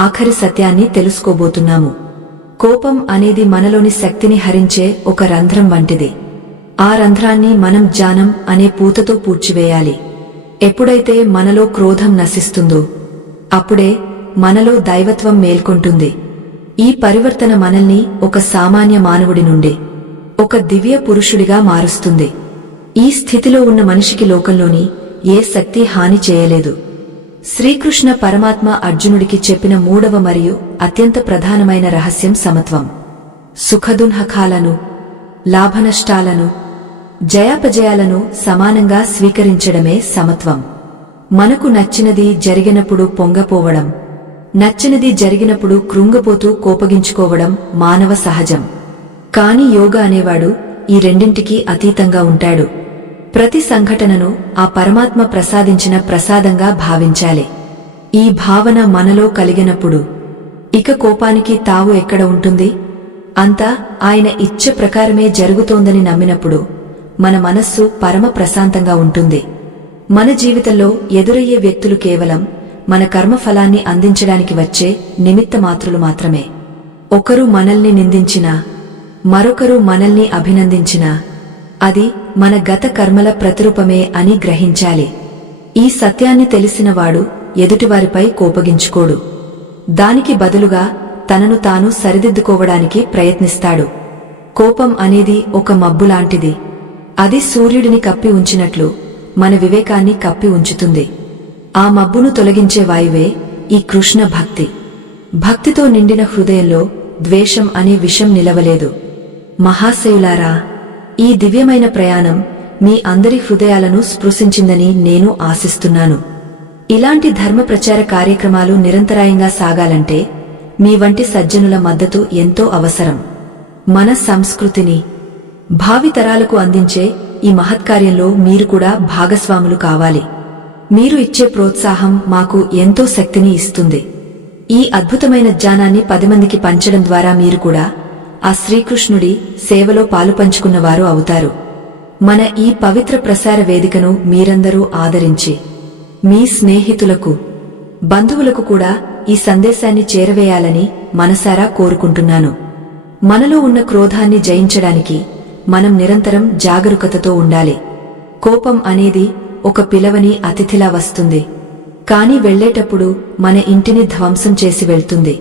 ఆఖరి సత్యాన్ని తెలుసుకోబోతున్నాము. కోపం అనేది మనలోని శక్తిని హరించే ఒక రంధ్రం వంటిది. ఆ రంధ్రాన్ని మనం జ్ఞానం అనే పూతతో పూడ్చివేయాలి. ఎప్పుడైతే మనలో క్రోధం నశిస్తుందో అప్పుడే మనలో దైవత్వం మేల్కొంటుంది. ఈ పరివర్తన మనల్ని ఒక సామాన్య మానవుడి నుండి ఒక దివ్య పురుషుడిగా మారుస్తుంది. ఈ స్థితిలో ఉన్న మనిషికి లోకంలోని ఏ శక్తి హాని చేయలేదు. శ్రీకృష్ణ పరమాత్మ అర్జునుడికి చెప్పిన 3వ మరియు అత్యంత ప్రధానమైన రహస్యం సమత్వం. సుఖదుఃఖాలను, లాభనష్టాలను, జయాపజయాలను సమానంగా స్వీకరించడమే సమత్వం. మనకు నచ్చినది జరిగినప్పుడు పొంగపోవడం, నచ్చనిది జరిగినప్పుడు కృంగిపోతూ కోపగించుకోవడం మానవ సహజం. కాని యోగా అనేవాడు ఈ రెండింటికి అతీతంగా ఉంటాడు. ప్రతి సంఘటనను ఆ పరమాత్మ ప్రసాదించిన ప్రసాదంగా భావించాలి. ఈ భావన మనలో కలిగినప్పుడు ఇక కోపానికి తావు ఎక్కడ ఉంటుంది? అంతా ఆయన ఇచ్చ ప్రకారమే జరుగుతోందని నమ్మినప్పుడు మన మనస్సు పరమ ప్రశాంతంగా ఉంటుంది. మన జీవితంలో ఎదురయ్యే వ్యక్తులు కేవలం మన కర్మఫలాన్ని అందించడానికి వచ్చే నిమిత్త మాత్రులు మాత్రమే. ఒకరు మనల్ని నిందించినా, మరొకరు మనల్ని అభినందించినా అది మన గత కర్మల ప్రతిరూపమే అని గ్రహించాలి. ఈ సత్యాన్ని తెలిసినవాడు ఎదుటివారిపై కోపగించుకోడు. దానికి బదులుగా తనను తాను సరిదిద్దుకోవడానికి ప్రయత్నిస్తాడు. కోపం అనేది ఒక మబ్బులాంటిది. అది సూర్యుడిని కప్పి ఉంచినట్లు మన వివేకాన్ని కప్పి ఉంచుతుంది. ఆ మబ్బును తొలగించే వాయువే ఈ కృష్ణ భక్తి. భక్తితో నిండిన హృదయంలో ద్వేషం అనే విషం నిలవలేదు. మహాశయులారా, ఈ దివ్యమైన ప్రయాణం మీ అందరి హృదయాలను స్పృశించిందని నేను ఆశిస్తున్నాను. ఇలాంటి ధర్మ ప్రచార కార్యక్రమాలు నిరంతరాయంగా సాగాలంటే మీ వంటి సజ్జనుల మద్దతు ఎంతో అవసరం. మన సంస్కృతిని భావితరాలకు అందించే ఈ మహత్కార్యంలో మీరు కూడా భాగస్వాములు కావాలి. మీరు ఇచ్చే ప్రోత్సాహం మాకు ఎంతో శక్తిని ఇస్తుంది. ఈ అద్భుతమైన జ్ఞానాన్ని 10 మందికి పంచడం ద్వారా మీరు కూడా ఆ శ్రీకృష్ణుడి సేవలో పాలుపంచుకున్నవారు అవుతారు. మన ఈ పవిత్ర ప్రసార వేదికను మీరందరూ ఆదరించి మీ స్నేహితులకు, బంధువులకు కూడా ఈ సందేశాన్ని చేరవేయాలని మనసారా కోరుకుంటున్నాను. మనలో ఉన్న క్రోధాన్ని జయించడానికి మనం నిరంతరం జాగరూకతతో ఉండాలి. కోపం అనేది ఒక పిలవని అతిథిలా వస్తుంది, కాని వెళ్లేటప్పుడు మన ఇంటిని ధ్వంసం చేసి వెళ్తుంది.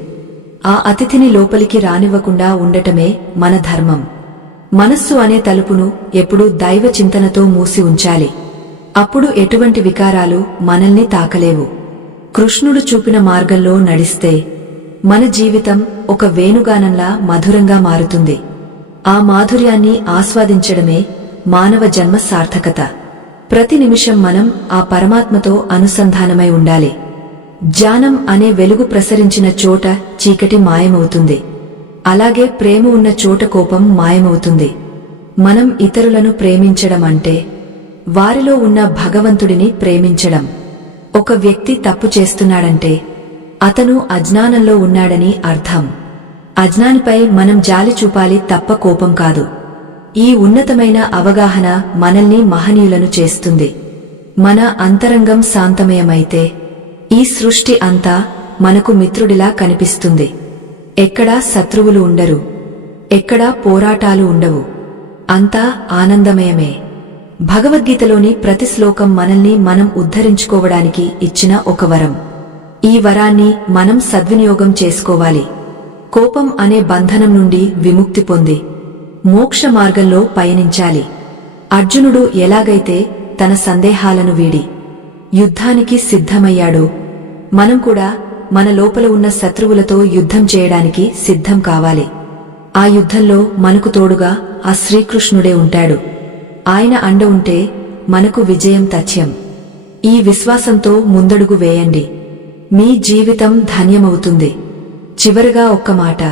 ఆ అతిథిని లోపలికి రానివ్వకుండా ఉండటమే మన ధర్మం. మనస్సు అనే తలుపును ఎప్పుడూ దైవ చింతనతో మూసి ఉంచాలి. అప్పుడు ఎటువంటి వికారాలు మనల్ని తాకలేవు. కృష్ణుడు చూపిన మార్గంలో నడిస్తే మన జీవితం ఒక వేణుగానంలా మధురంగా మారుతుంది. ఆ మాధుర్యాన్ని ఆస్వాదించడమే మానవ జన్మ సార్థకత. ప్రతి నిమిషం మనం ఆ పరమాత్మతో అనుసంధానమై ఉండాలి. జ్ఞానం అనే వెలుగు ప్రసరించిన చోట చీకటి మాయమవుతుంది. అలాగే ప్రేమ ఉన్న చోట కోపం మాయమవుతుంది. మనం ఇతరులను ప్రేమించడం అంటే వారిలో ఉన్న భగవంతుడిని ప్రేమించడం. ఒక వ్యక్తి తప్పు చేస్తున్నాడంటే అతను అజ్ఞానంలో ఉన్నాడని అర్థం. అజ్ఞానిపై మనం జాలి చూపాలి తప్ప కోపం కాదు. ఈ ఉన్నతమైన అవగాహన మనల్ని మహనీయులను చేస్తుంది. మన అంతరంగం శాంతమయమైతే ఈ సృష్టి అంతా మనకు మిత్రుడిలా కనిపిస్తుంది. ఎక్కడా శత్రువులు ఉండరు, ఎక్కడా పోరాటాలు ఉండవు. అంతా ఆనందమయమే. భగవద్గీతలోని ప్రతి శ్లోకం మనల్ని మనం ఉద్ధరించుకోవడానికి ఇచ్చిన ఒక వరం. ఈ వరాన్ని మనం సద్వినియోగం చేసుకోవాలి. కోపం అనే బంధనం నుండి విముక్తి పొంది మోక్ష మార్గంలో పయనించాలి. అర్జునుడు ఎలాగైతే తన సందేహాలను వీడి యుద్ధానికి సిద్ధమయ్యాడో మనం కూడా మన లోపల ఉన్న శత్రువులతో యుద్ధం చేయడానికి సిద్ధం కావాలి. ఆ యుద్ధంలో మనకు తోడుగా ఆ శ్రీకృష్ణుడే ఉంటాడు. ఆయన అండ ఉంటే మనకు విజయం తథ్యం. ఈ విశ్వాసంతో ముందడుగు వేయండి. మీ జీవితం ధన్యమవుతుంది. చివరగా ఒక్క మాట.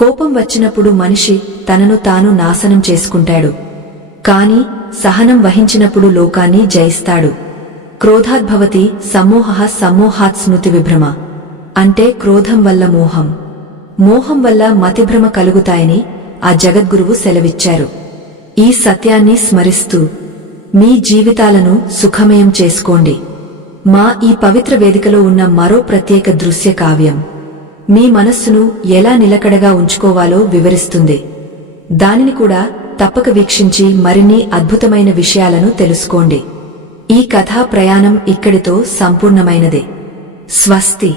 కోపం వచ్చినప్పుడు మనిషి తనను తాను నాశనం చేసుకుంటాడు, కాని సహనం వహించినప్పుడు లోకాన్ని జయిస్తాడు. క్రోధాద్భవతి సమ్మోహః సమ్మోహాత్ స్మృతి విభ్రమ. అంటే క్రోధం వల్ల మోహం, మోహం వల్ల మతిభ్రమ కలుగుతాయని ఆ జగద్గురువు సెలవిచ్చారు. ఈ సత్యాన్ని స్మరిస్తూ మీ జీవితాలను సుఖమయం చేసుకోండి. మా ఈ పవిత్ర వేదికలో ఉన్న మరో ప్రత్యేక దృశ్య కావ్యం మీ మనస్సును ఎలా నిలకడగా ఉంచుకోవాలో వివరిస్తుంది. దానిని కూడా తప్పక వీక్షించి మరిన్ని అద్భుతమైన విషయాలను తెలుసుకోండి. ఈ కథా ప్రయాణం ఇక్కడితో సంపూర్ణమైనదే. స్వస్తి.